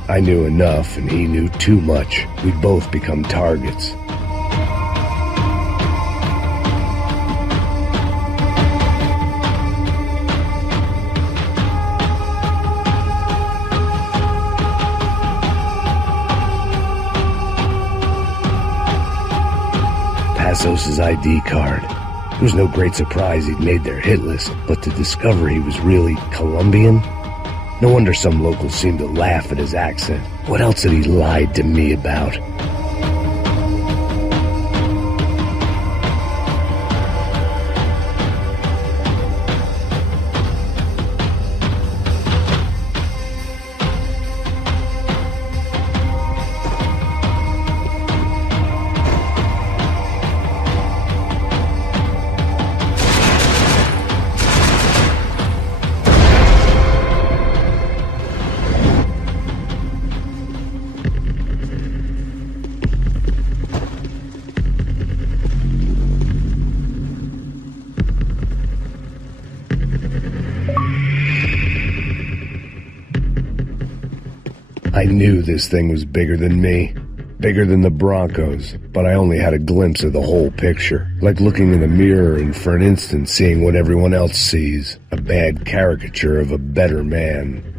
I knew enough and he knew too much. We'd both become targets. Passos' ID card. It was no great surprise he'd made their hit list, but to discover he was really Colombian? No wonder some locals seemed to laugh at his accent. What else had he lied to me about? I knew this thing was bigger than me, bigger than the Broncos, but I only had a glimpse of the whole picture, like looking in the mirror and for an instant seeing what everyone else sees, a bad caricature of a better man.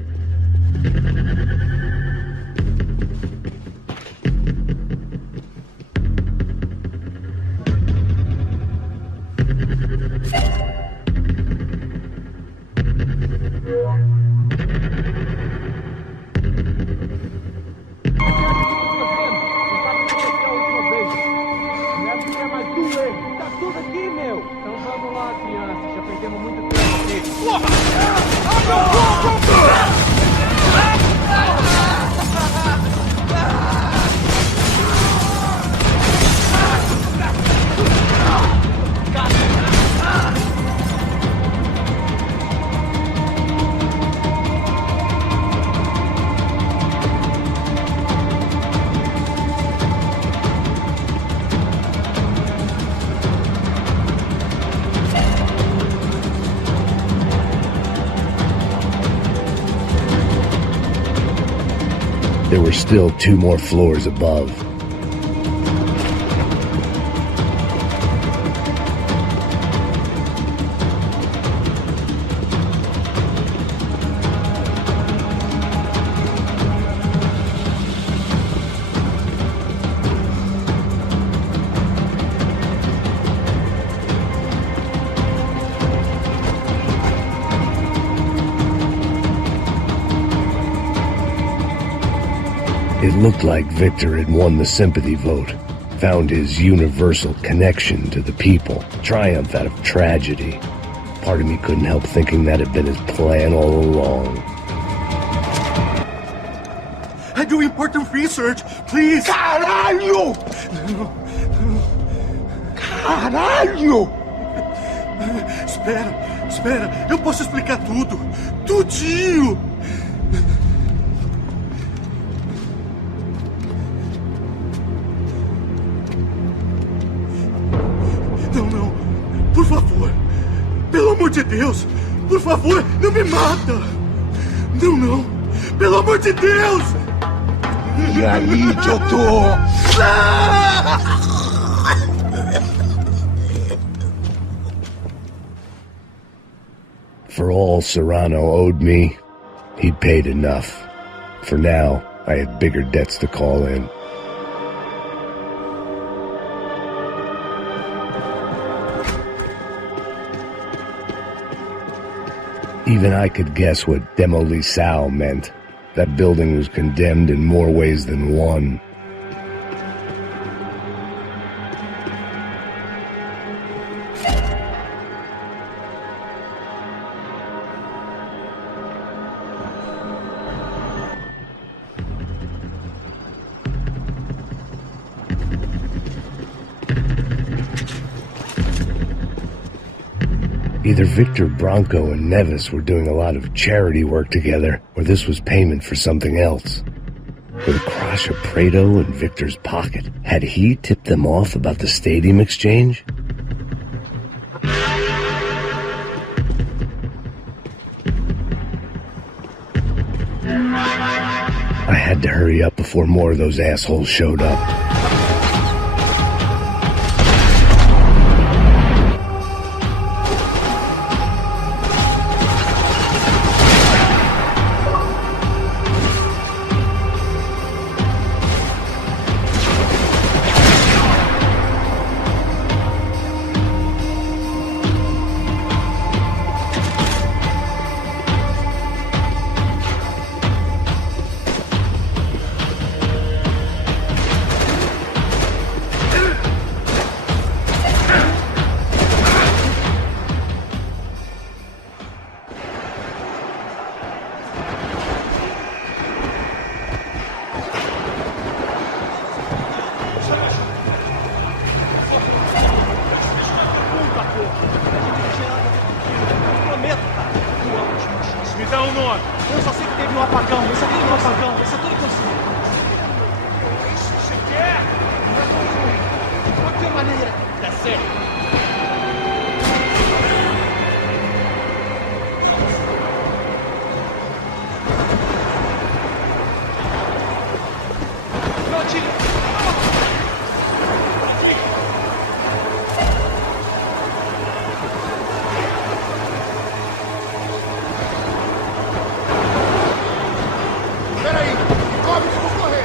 There were still 2 more floors above. It looked like Victor had won the sympathy vote, found his universal connection to the people, triumph out of tragedy. Part of me couldn't help thinking that had been his plan all along. I do important research, please. Caralho! Caralho! Espera, eu posso explicar tudo. Tudinho! Não, por favor. Pelo amor de Deus, por favor, não me mata. Não, pelo amor de Deus. E aí, idioto? For all Serrano owed me, he'd paid enough. For now, I had bigger debts to call in. Even I could guess what Demolição meant. That building was condemned in more ways than one. Either Victor Branco and Neves were doing a lot of charity work together, or this was payment for something else. With Crusher Prado in Victor's pocket, had he tipped them off about the stadium exchange? I had to hurry up before more of those assholes showed up. Me dá um nome. Eu só sei que teve um apagão. Eu só teve um apagão. Isso é tudo que eu sei. Isso você quer? De qualquer maneira, dá certo. Não atire. Peraí, cobre que eu vou correr.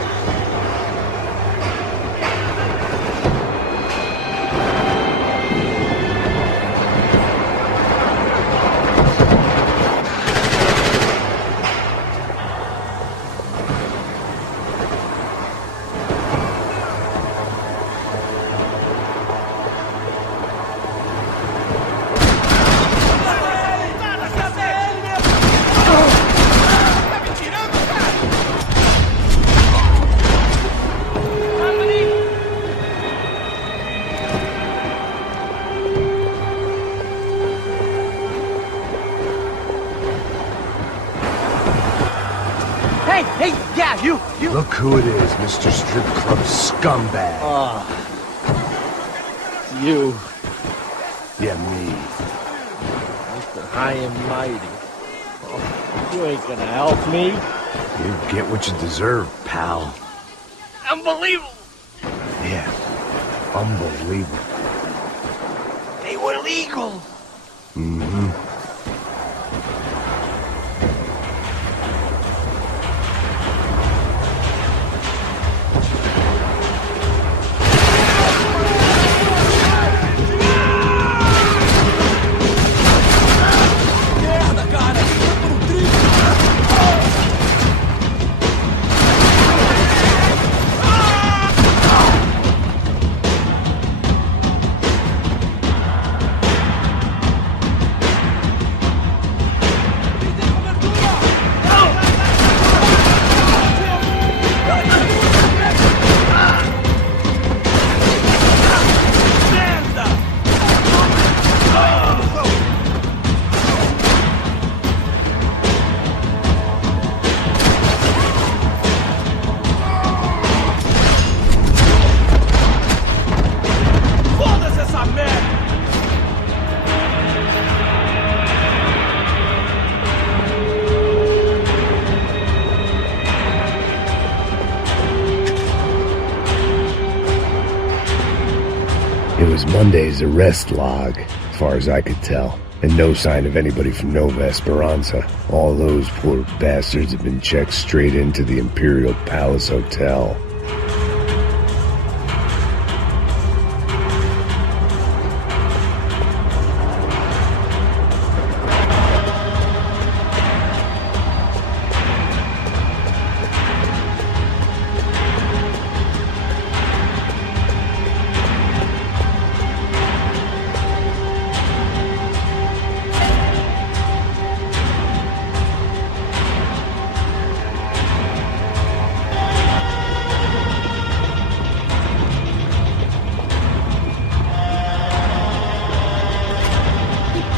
Hey, yeah, you. Look who it is, Mr. Strip Club Scumbag. You. Yeah, me. Mr. High and Mighty. Oh, you ain't gonna help me. You get what you deserve, pal. Unbelievable. Yeah, unbelievable. They were legal. Mm-hmm. It was Monday's arrest log, as far as I could tell, and no sign of anybody from Nova Esperanza. All those poor bastards had been checked straight into the Imperial Palace Hotel.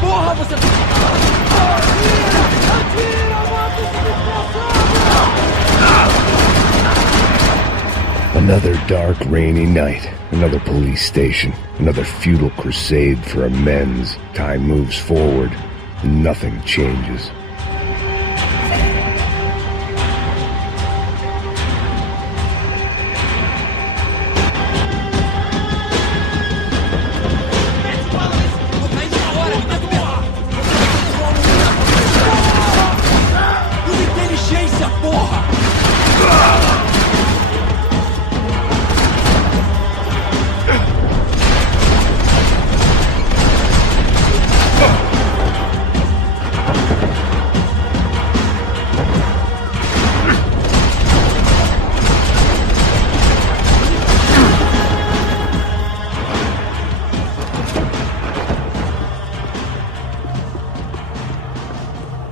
Porra, você... Another dark, rainy night. Another police station. Another futile crusade for amends. Time moves forward, and nothing changes.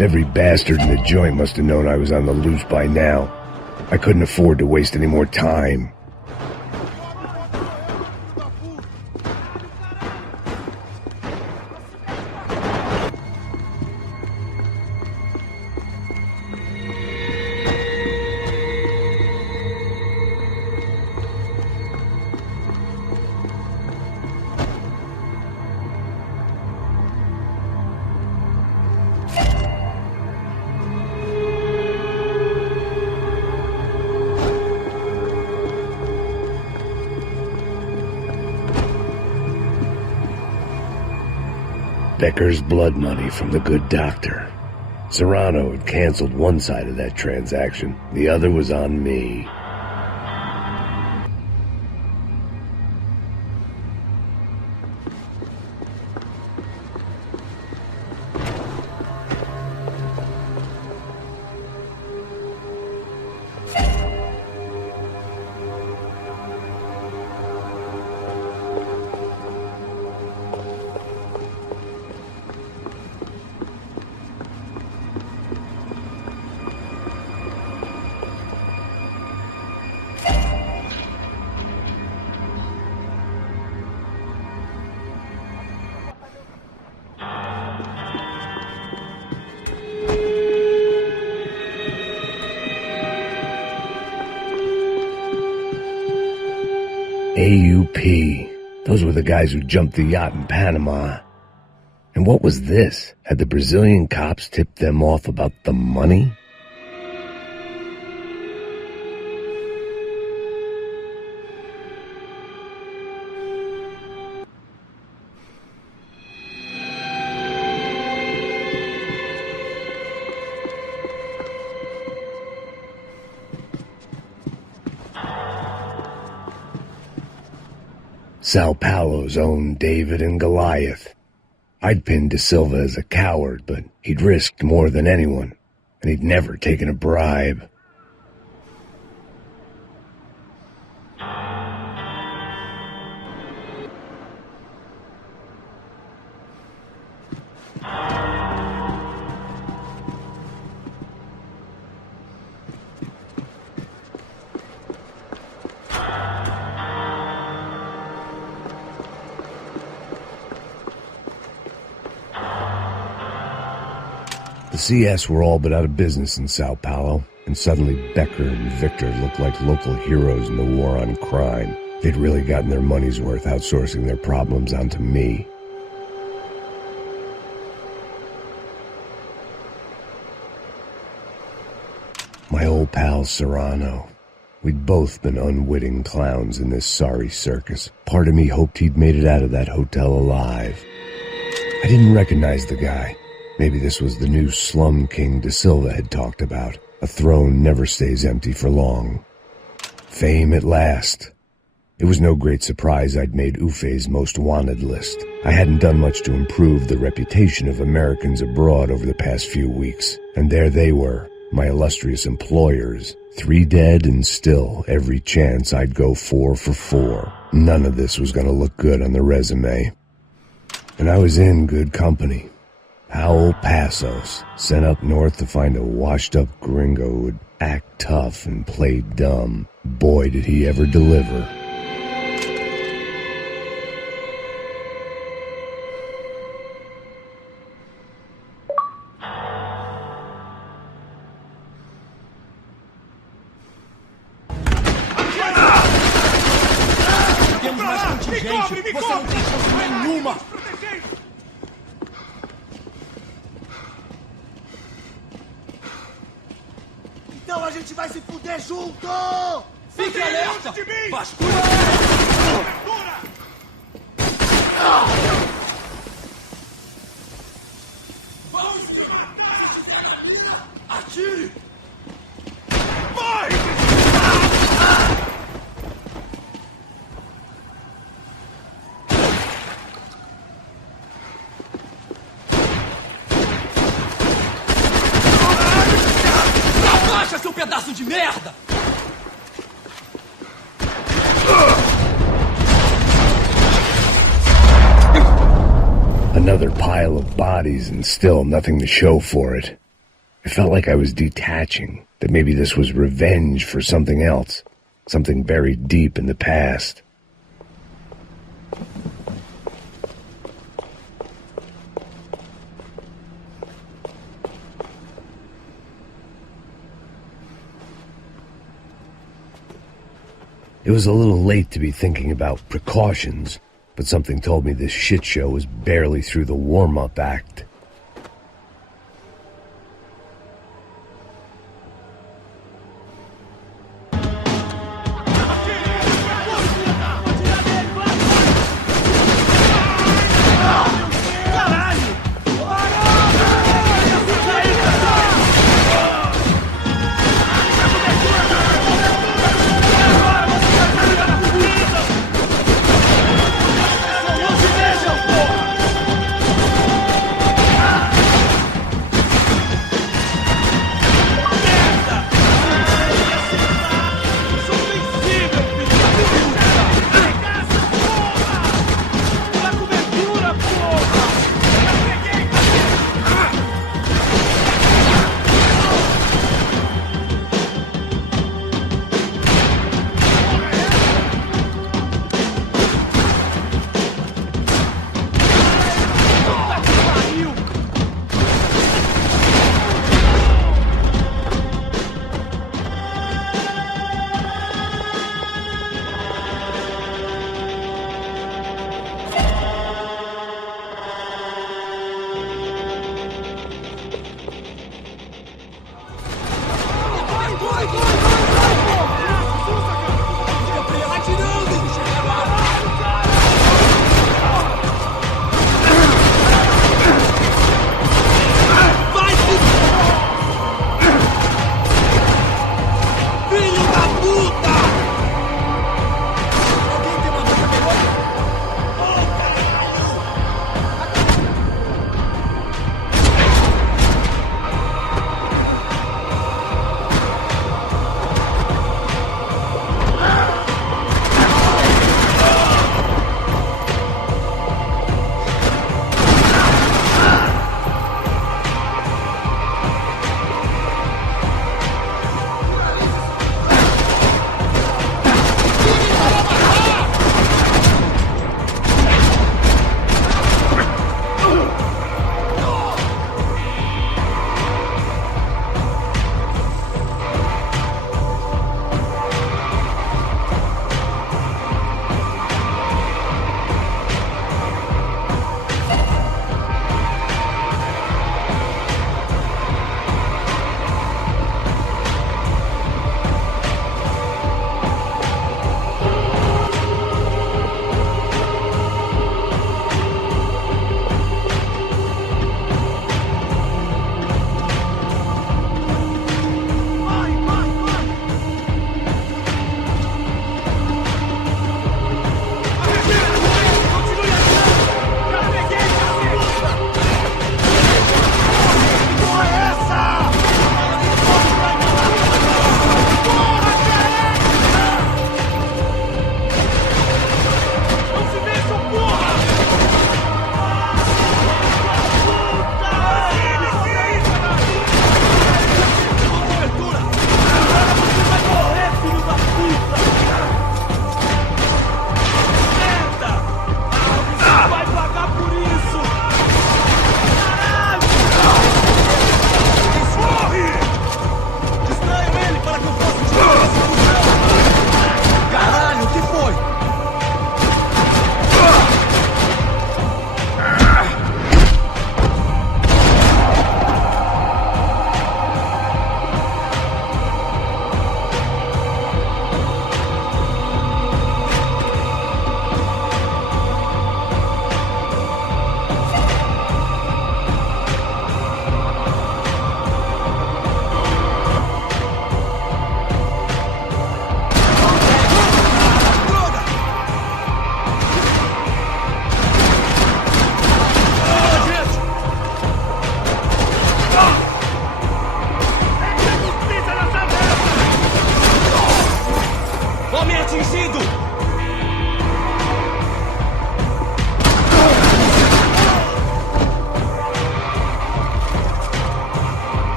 Every bastard in the joint must have known I was on the loose by now. I couldn't afford to waste any more time. Becker's blood money from the good doctor. Serrano had canceled one side of that transaction. The other was on me. AUP. Those were the guys who jumped the yacht in Panama. And what was this? Had the Brazilian cops tipped them off about the money? Sao Paulo's own David and Goliath. I'd pinned De Silva as a coward, but he'd risked more than anyone, and he'd never taken a bribe. The CS were all but out of business in Sao Paulo, and suddenly Becker and Victor looked like local heroes in the war on crime. They'd really gotten their money's worth outsourcing their problems onto me. My old pal Serrano. We'd both been unwitting clowns in this sorry circus. Part of me hoped he'd made it out of that hotel alive. I didn't recognize the guy. Maybe this was the new slum king De Silva had talked about. A throne never stays empty for long. Fame at last. It was no great surprise I'd made Ufe's most wanted list. I hadn't done much to improve the reputation of Americans abroad over the past few weeks. And there they were, my illustrious employers. 3 dead and still every chance I'd go 4 for 4. None of this was going to look good on the resume. And I was in good company. Powell Passos, sent up north to find a washed-up gringo who'd act tough and play dumb. Boy, did he ever deliver. Temos mais contingente. Você não tem chance nenhuma. Então a gente vai se fuder junto! Fique alerta! Vasculha! Vamos se matar, filha! Atire! Vai! Seu pedaço de merda! Another pile of bodies and still nothing to show for it. I felt like I was detaching, that maybe this was revenge for something else, something buried deep in the past. It was a little late to be thinking about precautions, but something told me this shit show was barely through the warm-up act.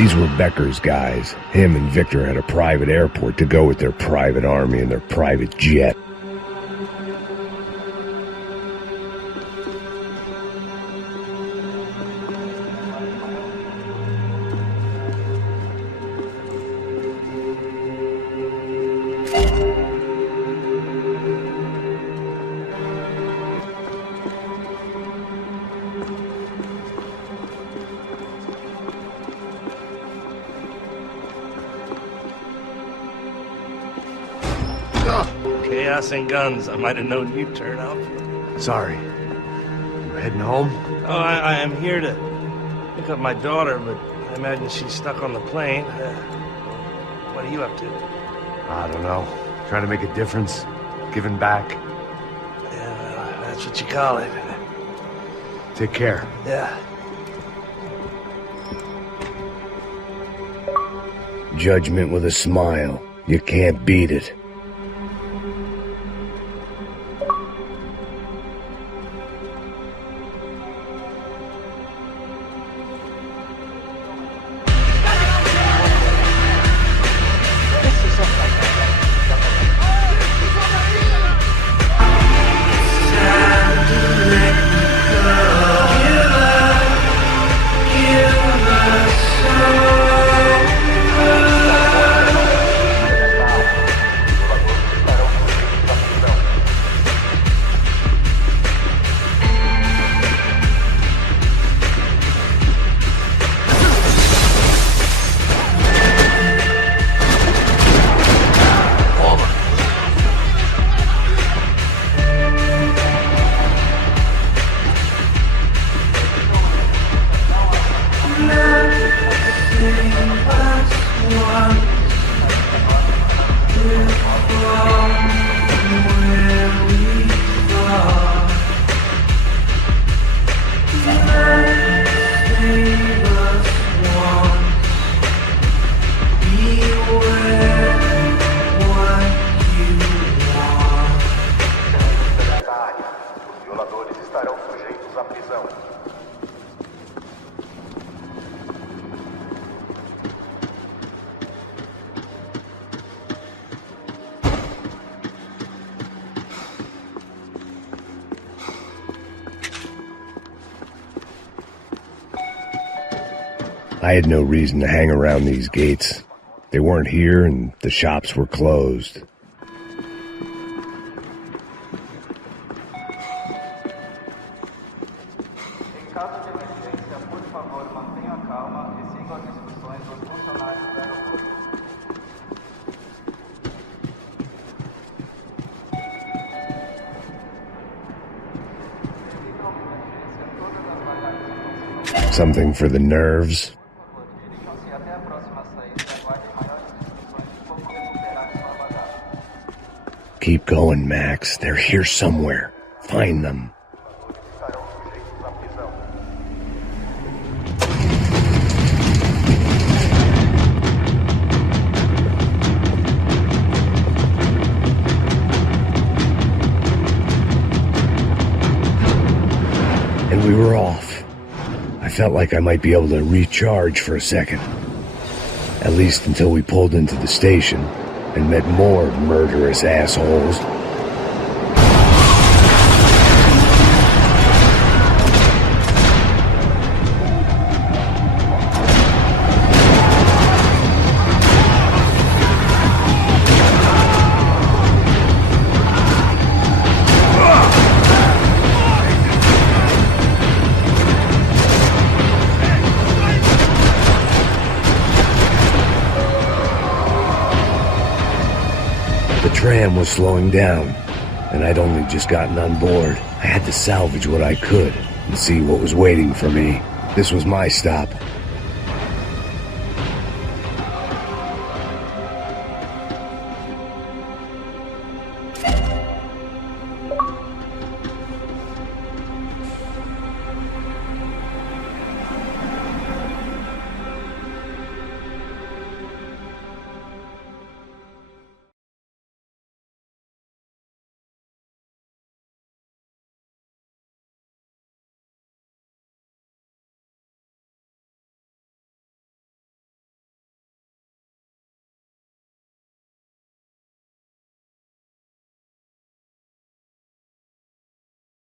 These were Becker's guys. Him and Victor had a private airport to go with their private army and their private jet. Chaos and guns. I might have known you'd turn up. Sorry. You heading home? Oh, I am here to pick up my daughter, but I imagine she's stuck on the plane. What are you up to? I don't know. Trying to make a difference. Giving back. Yeah, well, that's what you call it. Take care. Yeah. Judgment with a smile. You can't beat it. I had no reason to hang around these gates. They weren't here and the shops were closed. Something for the nerves. Keep going, Max. They're here somewhere. Find them. And we were off. I felt like I might be able to recharge for a second. At least until we pulled into the station and met more murderous assholes. The tram was slowing down, and I'd only just gotten on board. I had to salvage what I could and see what was waiting for me. This was my stop,